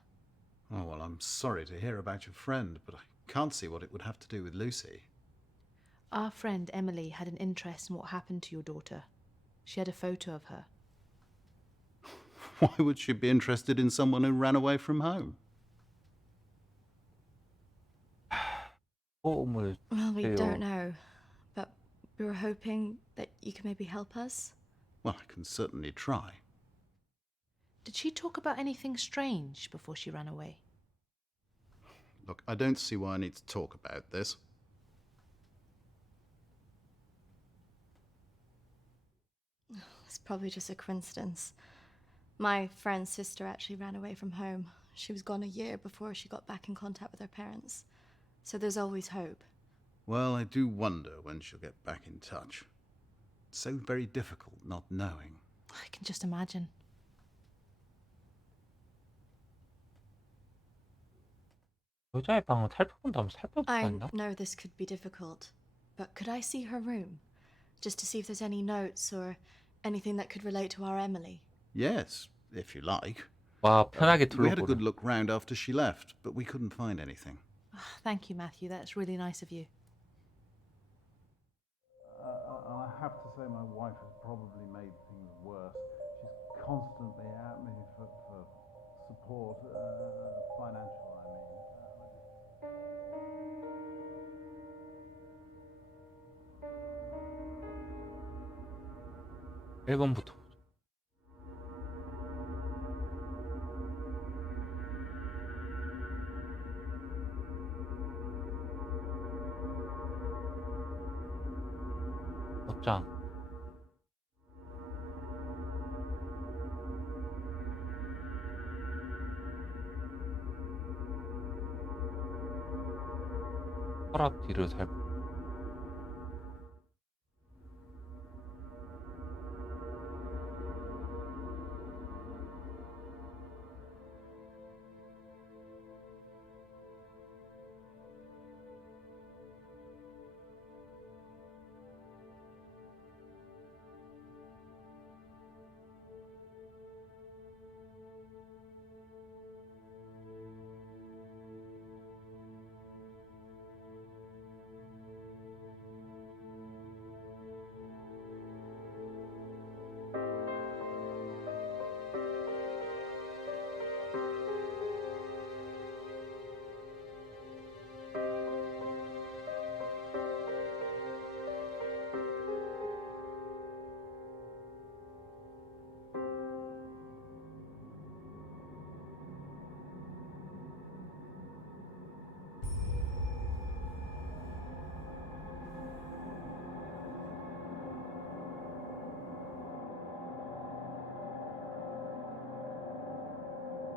Oh, well, I'm sorry to hear about your friend, but I can't see what it would have to do with Lucy. Our friend Emily had an interest in what happened to your daughter. She had a photo of her. Why would she be interested in someone who ran away from home? 도움을 Well, we 주세요. don't know, but we were hoping that you could maybe help us. Well, I can certainly try. Did she talk about anything strange before she ran away? Look, I don't see why I need to talk about this. It's probably just a coincidence. My friend's sister actually ran away from home. She was gone a year before she got back in contact with her parents. So there's always hope. Well, I do wonder when she'll get back in touch. It's so very difficult not knowing. I can just imagine. 여자의 방은 살펴본다면 살펴보지 I 않나? know this could be difficult, but could I see her room? Just to see if there's any notes or anything that could relate to our Emily. Yes, if you like. 와, 편하게 We had a 둘러보래. good look round after she left, but we couldn't find anything. Thank you, Matthew. That's really nice of you. I have to say my wife has probably made things worse. She's constantly at me for support, financial, I mean. 1번부터 보자. 장 서랍 뒤를 살펴.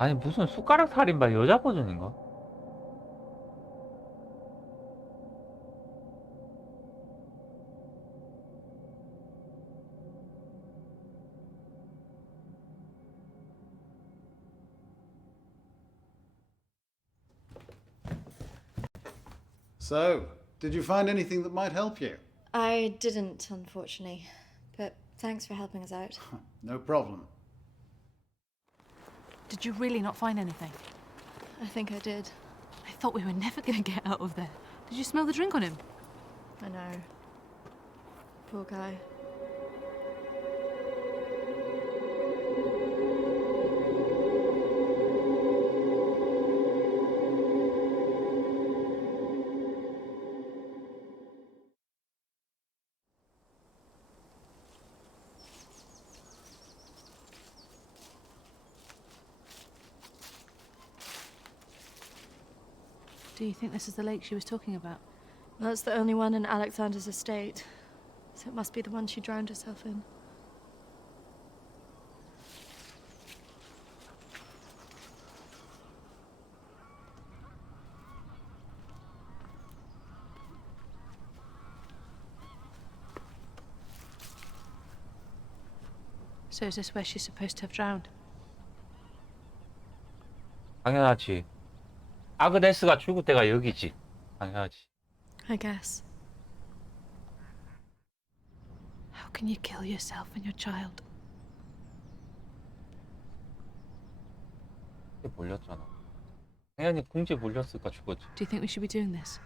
아니 무슨 숟가락 살인마 여자 버전인가? So, did you find anything that might help you? I didn't, unfortunately. But thanks for helping us out. No problem. Did you really not find anything? I think I did. I thought we were never going to get out of there. Did you smell the drink on him? I know. Poor guy. Do you think this is the lake she was talking about? Well, it's the only one in Alexander's estate, so it must be the one she drowned herself in. So is this where she's supposed to have drowned? 당연하지. 아그네스가 죽을 때가 여기지. 당연하지. I guess. How can you kill yourself and your child? 몰렸잖아. 당연히 궁지에 몰렸으니까 죽었지. Do you think we should be doing this?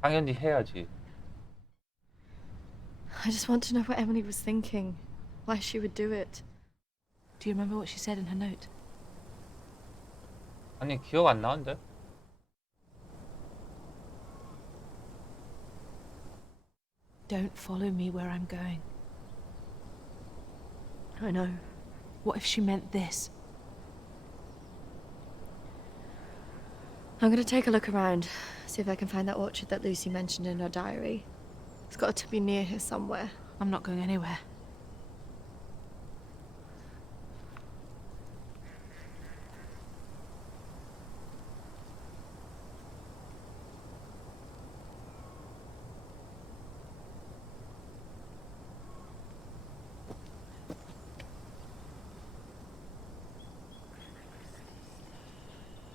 당연히 해야지. I just want to know what Emily was thinking. Why she would do it. Do you remember what she said in her note? 아니 기억 안 나는데? Don't follow me where I'm going. I know. What if she meant this? I'm gonna take a look around, see if I can find that orchard that Lucy mentioned in her diary. It's got to be near here somewhere. I'm not going anywhere.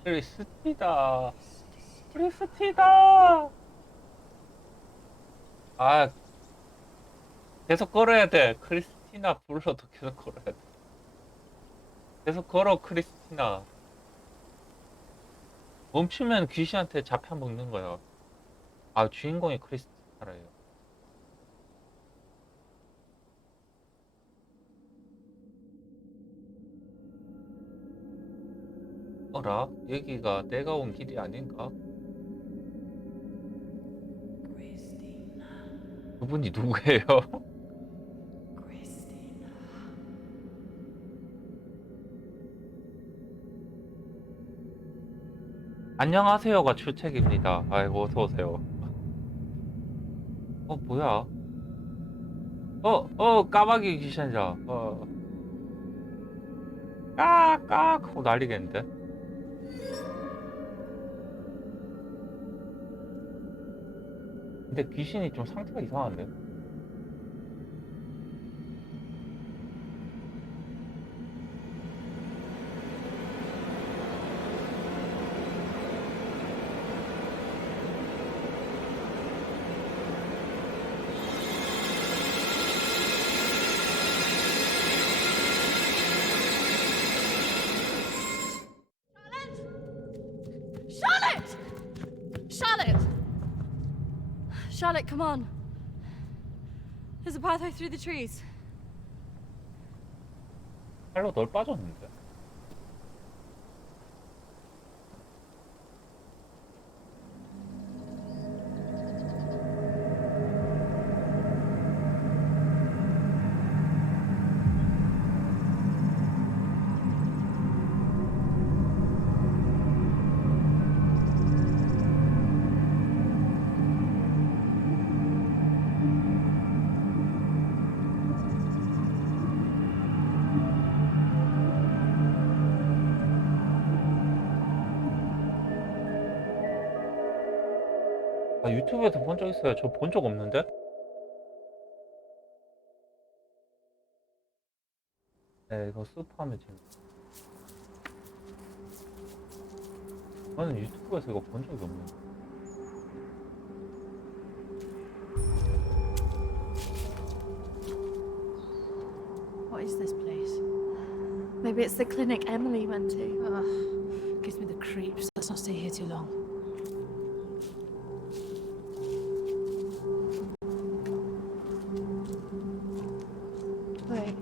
크리스티다. 크리스티다. 아, 계속 걸어야 돼. 크리스티나 불러도 계속 걸어야 돼. 계속 걸어, 크리스티나. 멈추면 귀신한테 잡혀먹는 거야. 아, 주인공이 크리스티나래요. 어라? 여기가 내가 온 길이 아닌가? 그분이 누구예요? 안녕하세요가 출첵입니다. 아이고 어서오세요. 뭐야? 까마귀 귀신이자. 깍깍 하고 난리겠는데? 근데 귀신이 좀 상태가 이상한데? Charlotte! Charlotte! Charlotte, come on. There's a pathway through the trees. 팔로 널 빠졌는데? 아, 유튜브에서 본 적 있어요. 저 본 적 없는데? 네, 이거 스프하면 재밌. 저는 유튜브에서 이거 본 적이 없는데. What is this place? Maybe it's the clinic Emily went to. Ugh, gives me the creeps. Let's not stay here too long. Wait.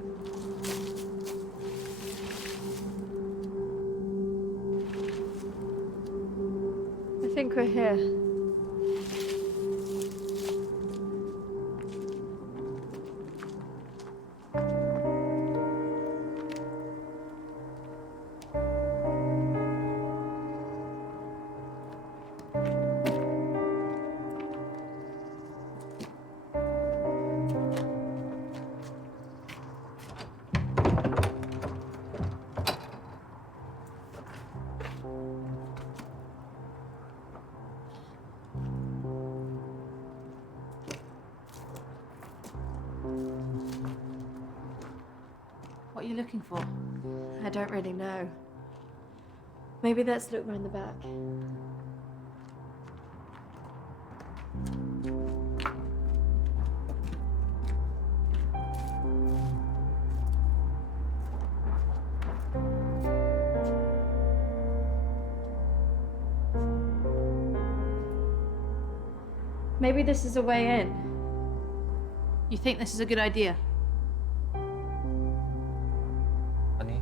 I think we're here. What are you looking for? I don't really know. Maybe let's look round the back. Maybe this is a way in. You think this is a good idea? 아니.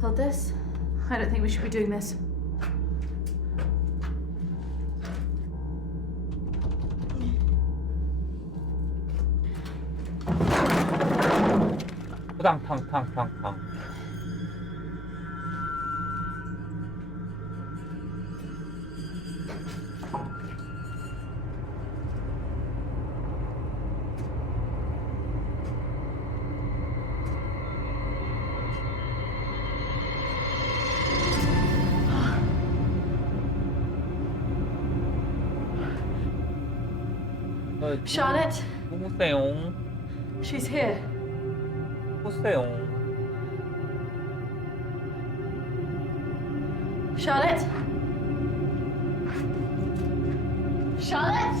Hold this. I don't think we should be doing this. 후당탕탕탕탕. Charlotte, 누구세요? she's here. 누구세요? Charlotte? Charlotte?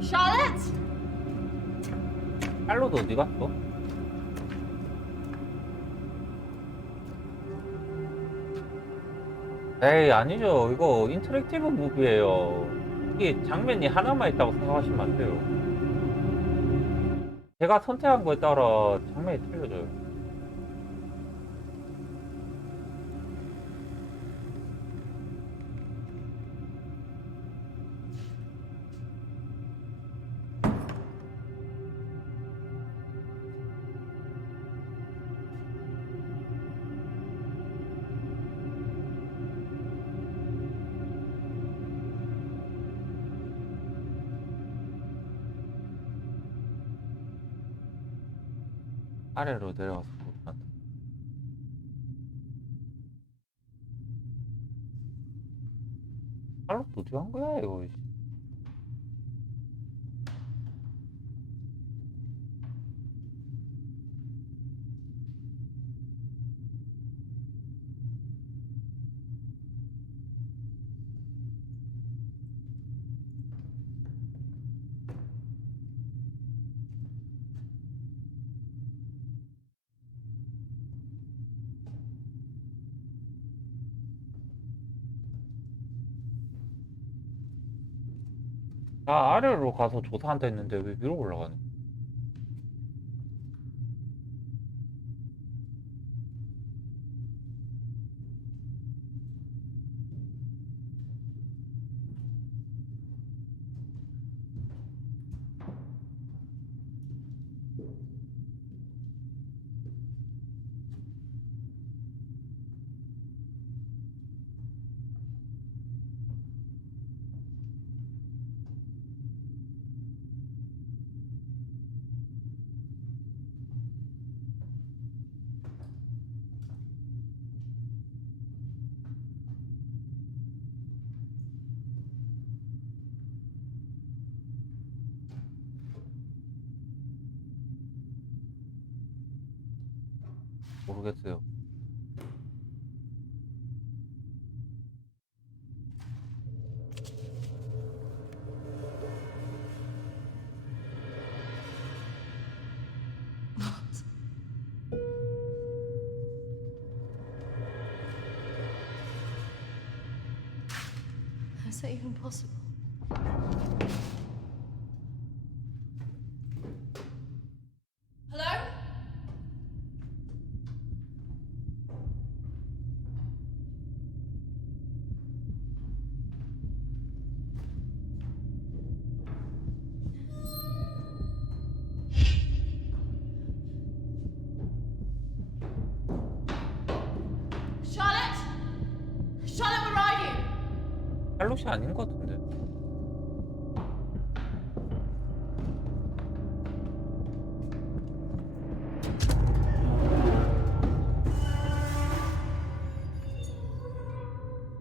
Charlotte? 할로도 어디 갔어? 에이, 아니죠. 이거 인터랙티브 무비예요. 이게 장면이 하나만 있다고 생각하시면 안 돼요. 제가 선택한 거에 따라 장면이 틀려져요. 아래로 내려가서 못한다. 할로 어디 간 거야, 이거. 아, 아래로 가서 조사한다 했는데 왜 위로 올라가네? 모르겠어요. Is that even possible? Hello? Charlotte? Charlotte, where are you? 샬롯이 아닌 것 같은데.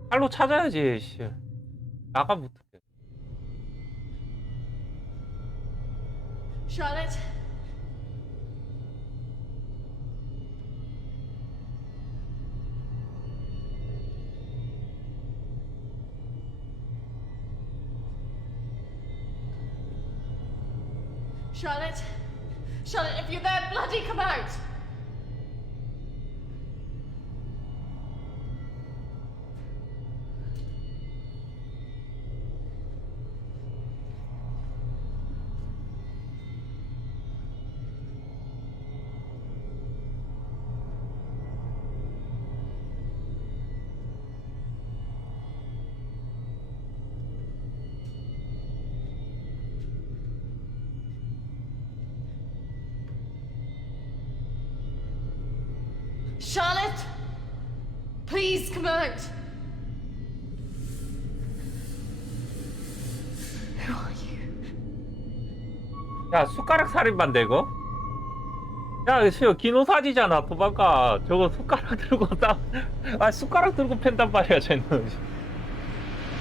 샬롯 찾아야지. 씨. 나가면 어떡해. Charlotte? Charlotte? Charlotte, if you're there, bloody come out! Charlotte! Please come out! Who are you? 야, 숟가락 살인마인데 이거? 야, 씨어 기노사지잖아. 도망가. 저거 숟가락 들고 아, 숟가락 들고 팬단 말이야, 쟤는.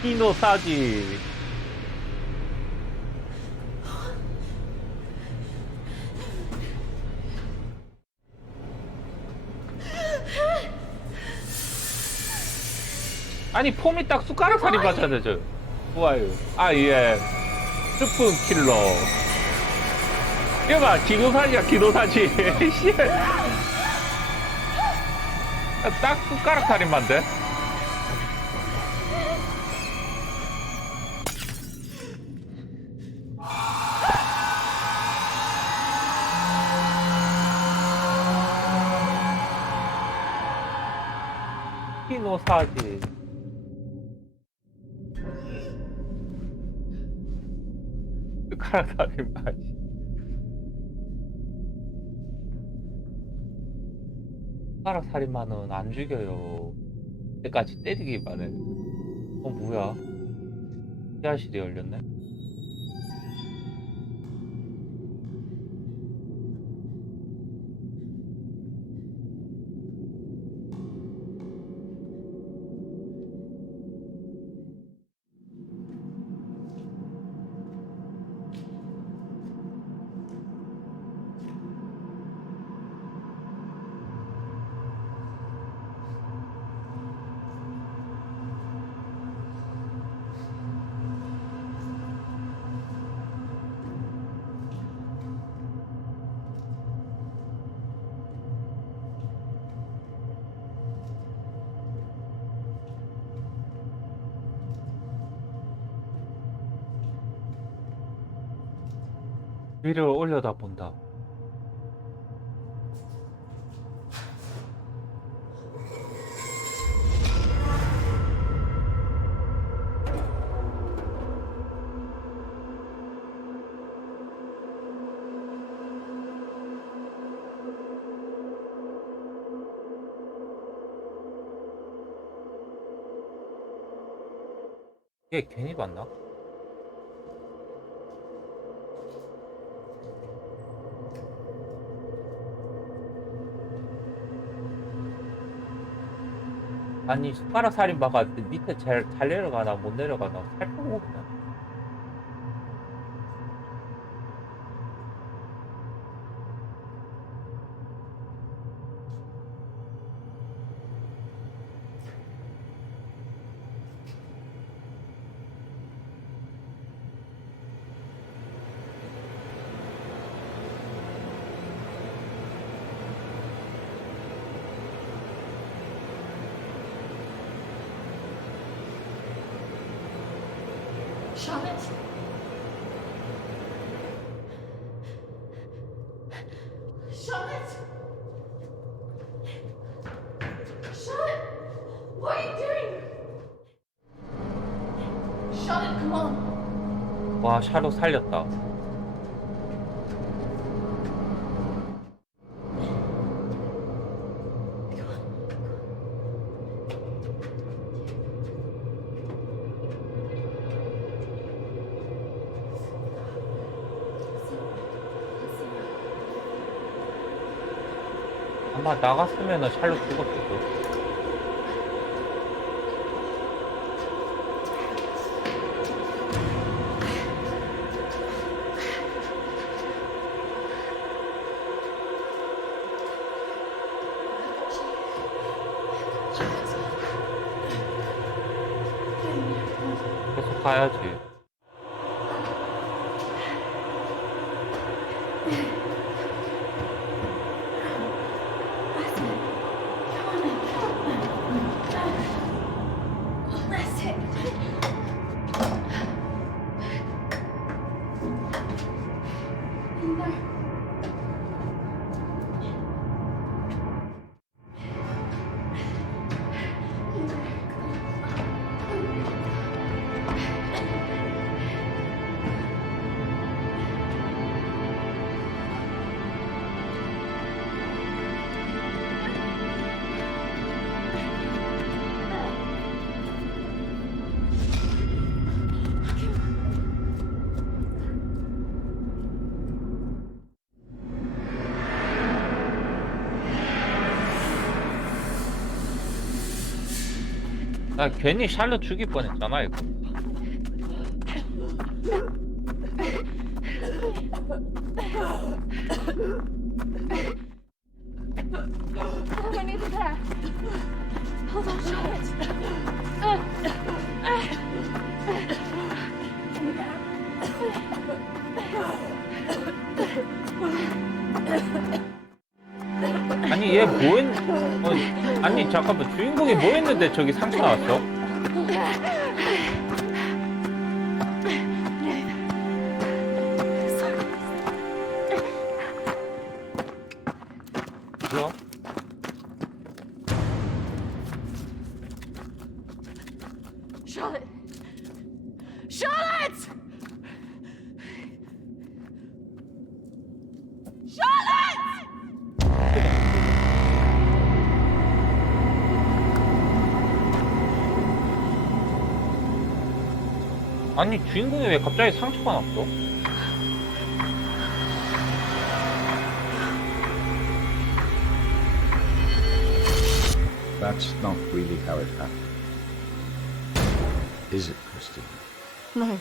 기노사지. 아니, 폼이 딱 숟가락 살인마잖아, 저. 좋아요. 아, 예. 스푼 킬러. 이거 봐, 기노사지야, 기노사지. 씨. 딱 숟가락 살인마인데? 기노사지. 숟가락 살인마. 숟가락 살인마는 안 죽여요. 때까지 때리기만 해. 뭐야? 지하실이 열렸네? 위를 올려다 본다. 얘 괜히 봤나? 아니, 숟가락 살인마가 밑에 잘 내려가나 못 내려가나 살펴보고 그냥. Charlotte? Charlotte? Charlotte? What are you doing? Charlotte, come on. 와, 샬롯 살렸다. 아마 나갔으면은 샬롯 죽었겠죠. 계속 가야지. That's it. In there. 나 괜히 샬롯 죽일 뻔했잖아 이거. I need it there. Hold on, Charlotte. 아니 얘 뭐했? 아니 잠깐만 주인공이 뭐했는데 저기 상처 나왔어? 뭐야? Charlotte! Charlotte! Charlotte! 아니 주인공이 왜 갑자기 상처가 났어? That's not really how it happened. Is it, Christine? No.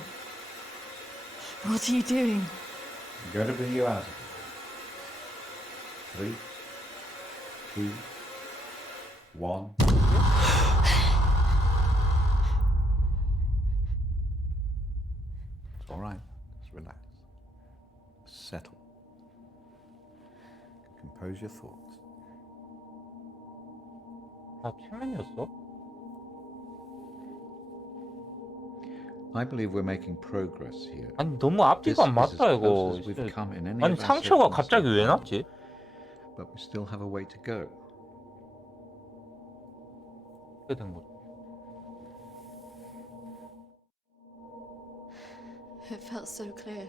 What are you doing? I'm going to bring you out of here. 3, 2, 1. It's all right. Just relax. Settle. Compose your thoughts. 아 최면이었어? I believe we're making progress here. 아니 너무 앞뒤가 안 맞다 이거. 아니 상처가 갑자기 왜 났지? But we still have a way to go. 어떻게 된 거지? It felt so clear.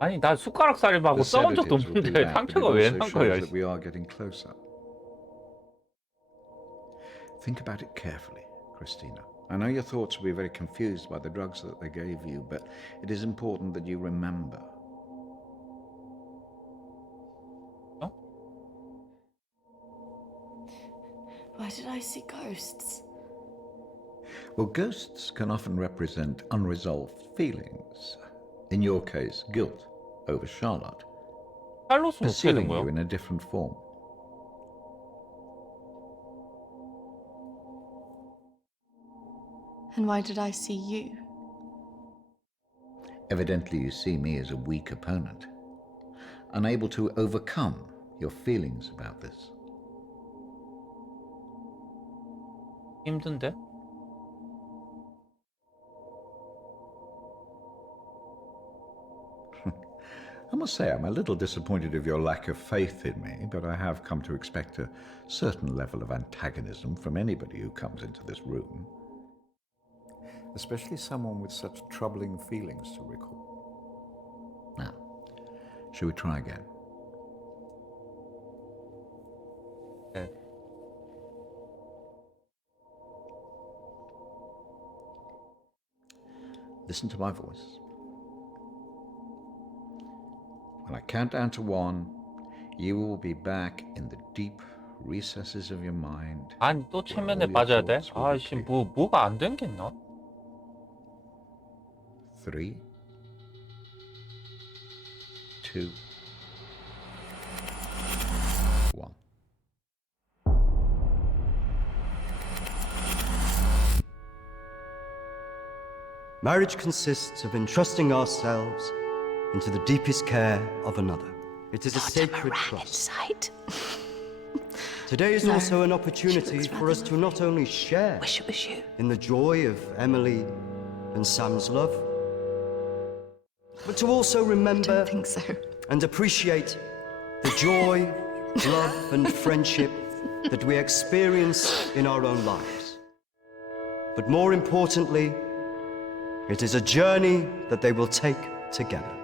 아니 나 숟가락살이하고 The 싸운 적도 sedatives will do 없는데 that, but 상처가 it 왜 also 난 거야? shows that we are getting closer. Think about it carefully, Christina. I know your thoughts will be very confused by the drugs that they gave you, but it is important that you remember. 어? Why did I see ghosts? Well, ghosts can often represent unresolved feelings. In your case, guilt over Charlotte. 샬롯은 어떻게 된 Pursuing 거야? you in a different form. And why did I see you? Evidently, you see me as a weak opponent, unable to overcome your feelings about this. 힘든데? I must say I'm a little disappointed of your lack of faith in me, but I have come to expect a certain level of antagonism from anybody who comes into this room. Especially someone with such troubling feelings to recall. Now, shall we try again? 네. Listen to my voice. When I count down to 1, you will be back in the deep recesses of your mind. 아니 또 체면에 빠져야 돼? 아씨 뭐가 안 된 게 있나? 3, 2, 1. Marriage consists of entrusting ourselves into the deepest care of another. It is a sacred trust. Today is also an opportunity for us to not only share in the joy of Emily and Sam's love, but to also remember and appreciate the joy, love, and friendship that we experience in our own lives. But more importantly, it is a journey that they will take together.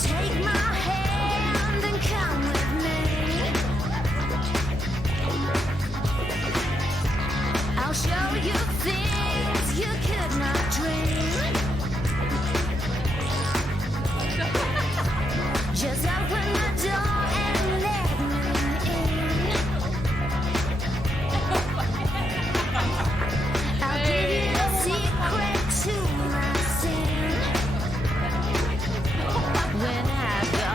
Take my hand and come with me. I'll show you things you could not dream. Just open the door and let me in. I'll give you a secret to my sin. When I go,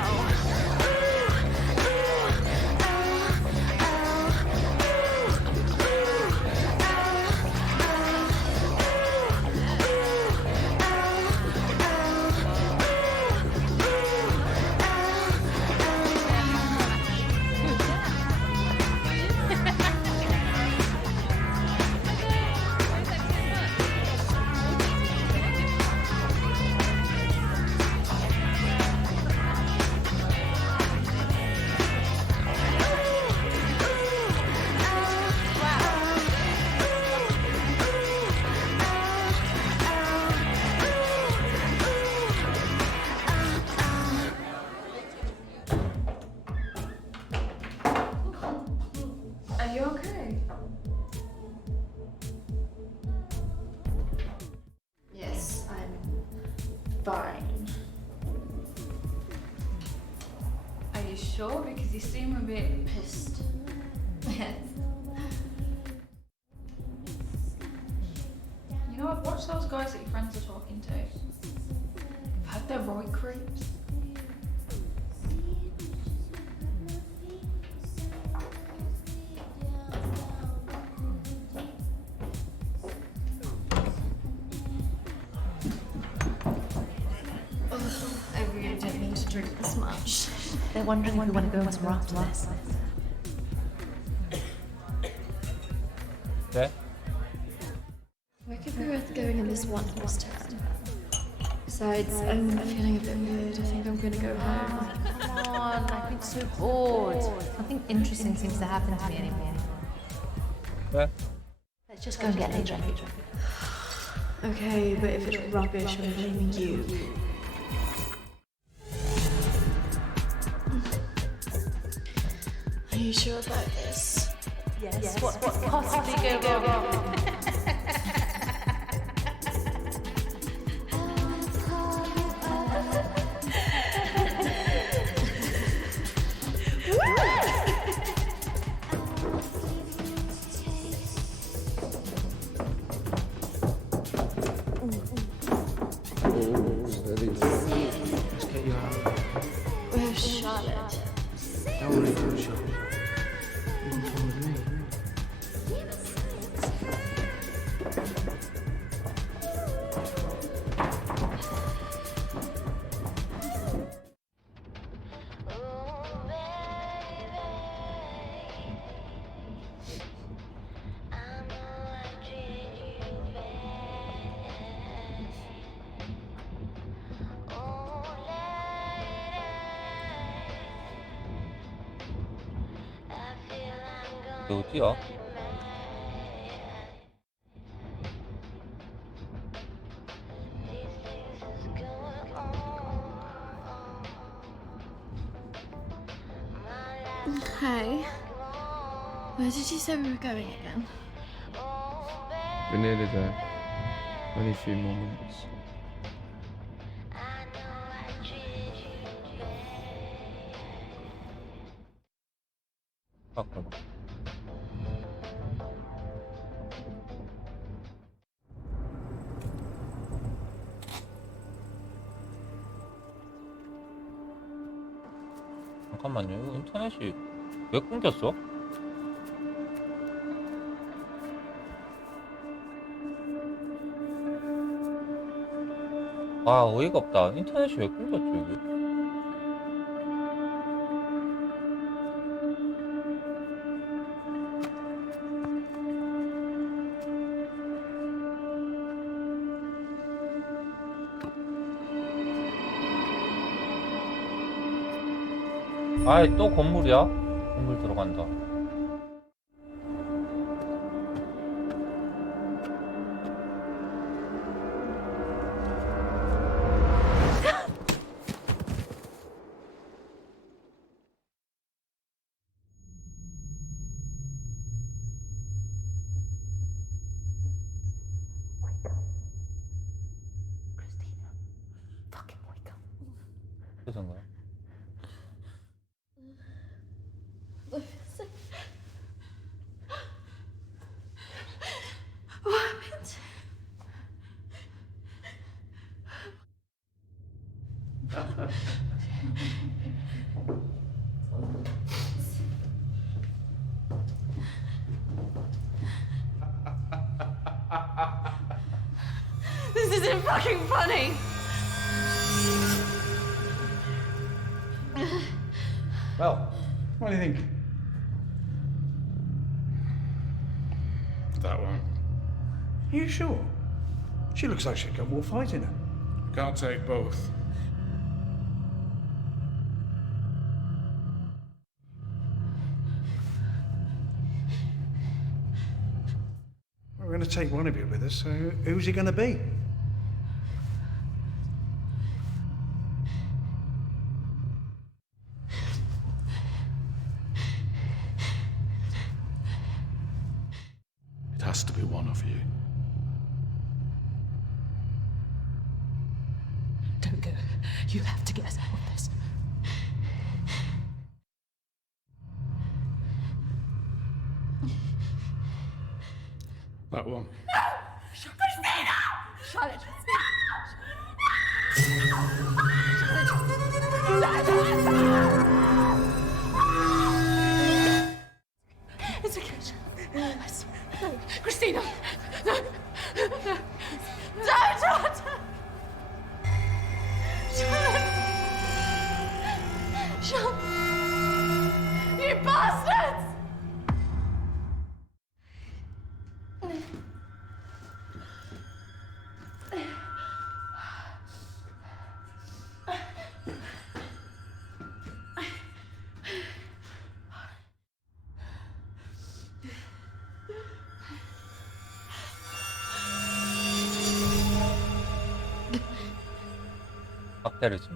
Are you okay? Yes, I'm fine. Are you sure? Because you seem a bit pissed. Yes. You know, I've watched those guys that your friends are talking to. I've heard they're right creeps. I really didn't mean to drink this much. They're wondering if you want to go somewhere after this. 네? Where could be worth going in this one horse town? Besides, I'm feeling a bit weird. I think I'm gonna go home. Come on, I've been so bored. Nothing interesting seems to happen to me anymore. 네? Let's just go and get a drink. Okay, but if it's rubbish, I'm blaming you. Are you sure about this? Yes. What could possibly go wrong? Shut Don't worry, don't shut. You can come with me. 이거 어디야? Hey, where did you say we were going again? We're nearly there. Only a few more minutes. 잠깐만. 잠깐만요. 이거 인터넷이 왜 끊겼어? 아, 어이가 없다. 인터넷이 왜 끊겼죠, 이게? 아이, 또 건물이야? 건물 들어간다. 그래서인 거야? What happened? This isn't fucking funny. Well, what do you think? That one. Are you sure? She looks like she's got more fight in her. Can't take both. We're going to take one of you with us, so who's he going to be? It has to be one of you. Don't go. You have to get us out of this. That one. Christina! Shut it. It's okay. Christina! No! No! Don't! Shut! You bastards! 막 때리지?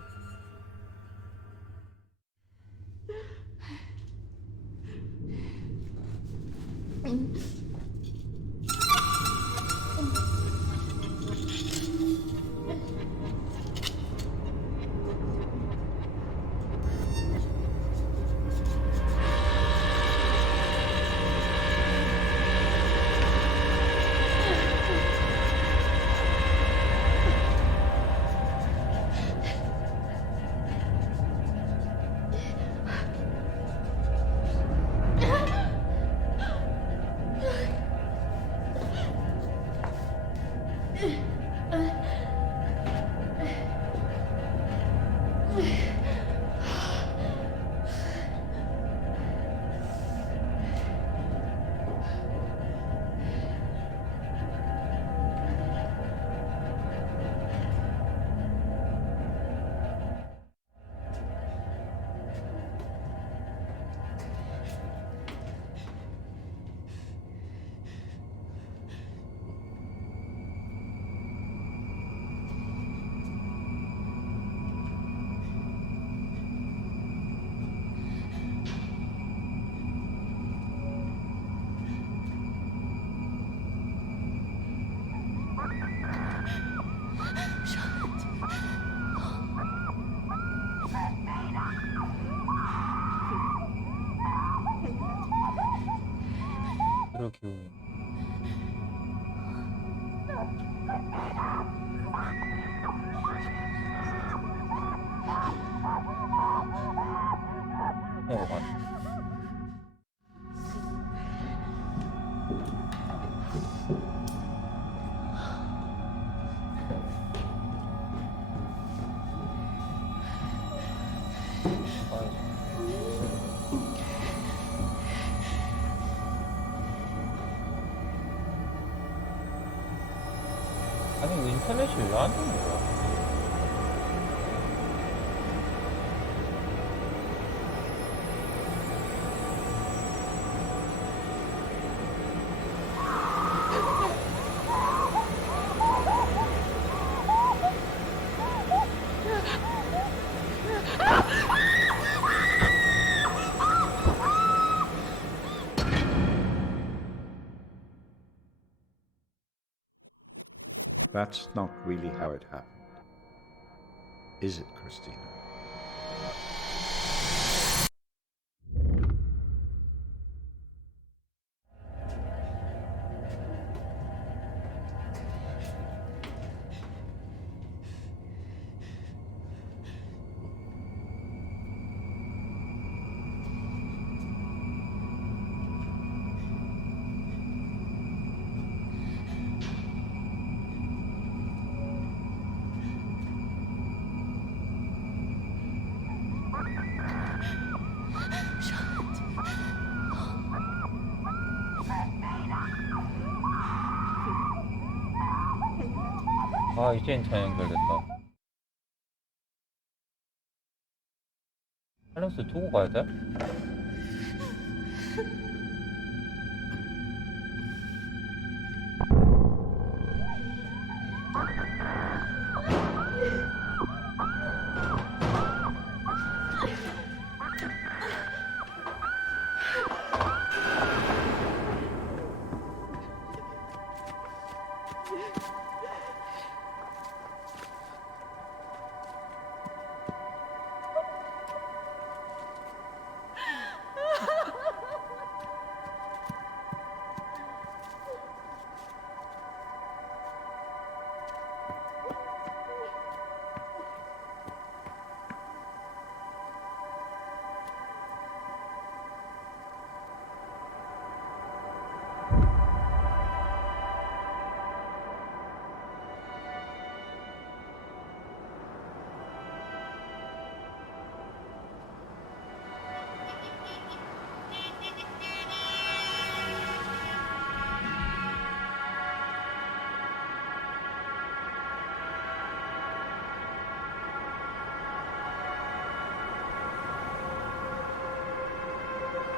도대체 왜 안 되는 거야? That's not really how it happened. Is it, Christina? 아, 이젠 잘 연결됐다. 밸런스 두고 가야 돼?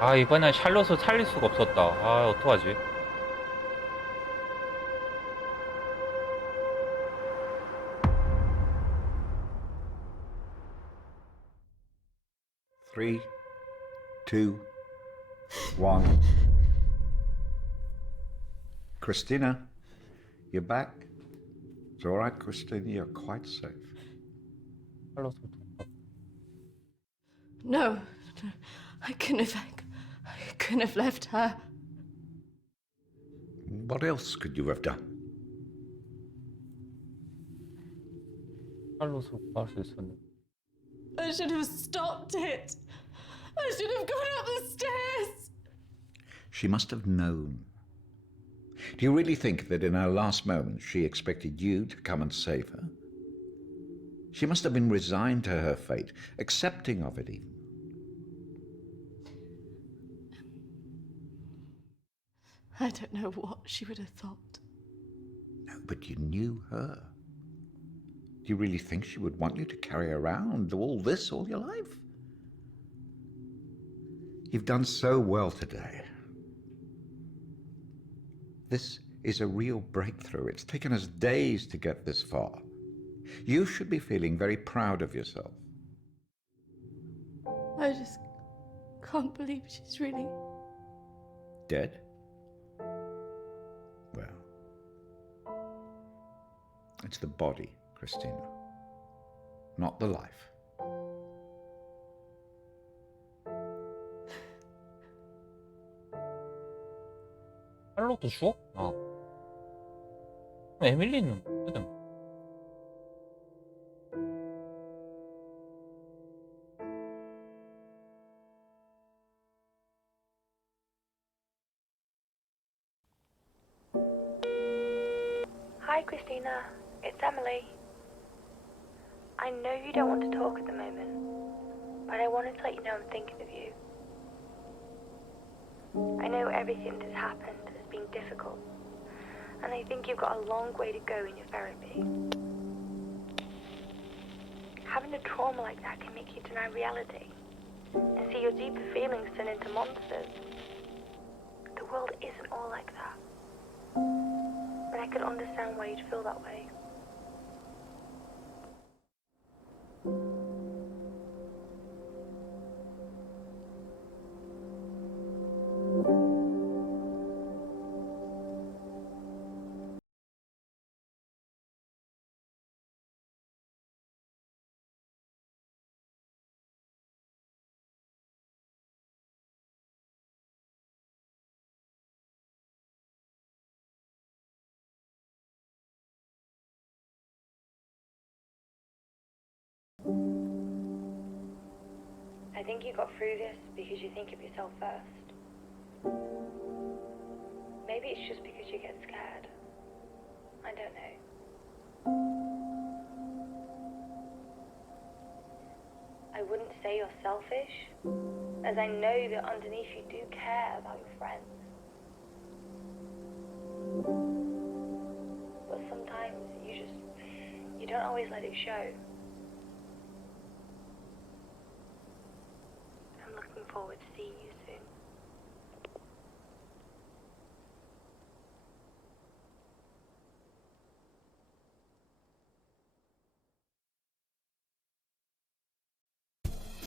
아, 이번엔 샬롯을 살릴 수가 없었다. 아, 어떡하지? Three, two, one. Christina, you're back. It's all right, Christina. You're quite safe. 샬롯을 No, no, I couldn't have left her. What else could you have done? 샬롯을 구할 수 있었는데. I should have stopped it. I should have gone up the stairs. She must have known. Do you really think that in her last moments she expected you to come and save her? She must have been resigned to her fate, accepting of it even. I don't know what she would have thought. No, but you knew her. Do you really think she would want you to carry around all this all your life? You've done so well today. This is a real breakthrough. It's taken us days to get this far. You should be feeling very proud of yourself. I just can't believe she's really... Dead? Well, it's the body, Christina, not the life. 샬롯도 죽었구나. 에밀리는 어쨌든 Hi, Christina. It's Emily. I know you don't want to talk at the moment, but I wanted to let you know I'm thinking of you. I know everything that's happened has been difficult, And I think you've got a long way to go in your therapy. Having a trauma like that can make you deny reality and see your deeper feelings turn into monsters. The world isn't all like that. But I could understand why you'd feel that way. I think you got through this because you think of yourself first. Maybe it's just because you get scared. I don't know. I wouldn't say you're selfish, as I know that underneath you do care about your friends. But sometimes you don't always let it show. I'm looking forward to seeing you soon.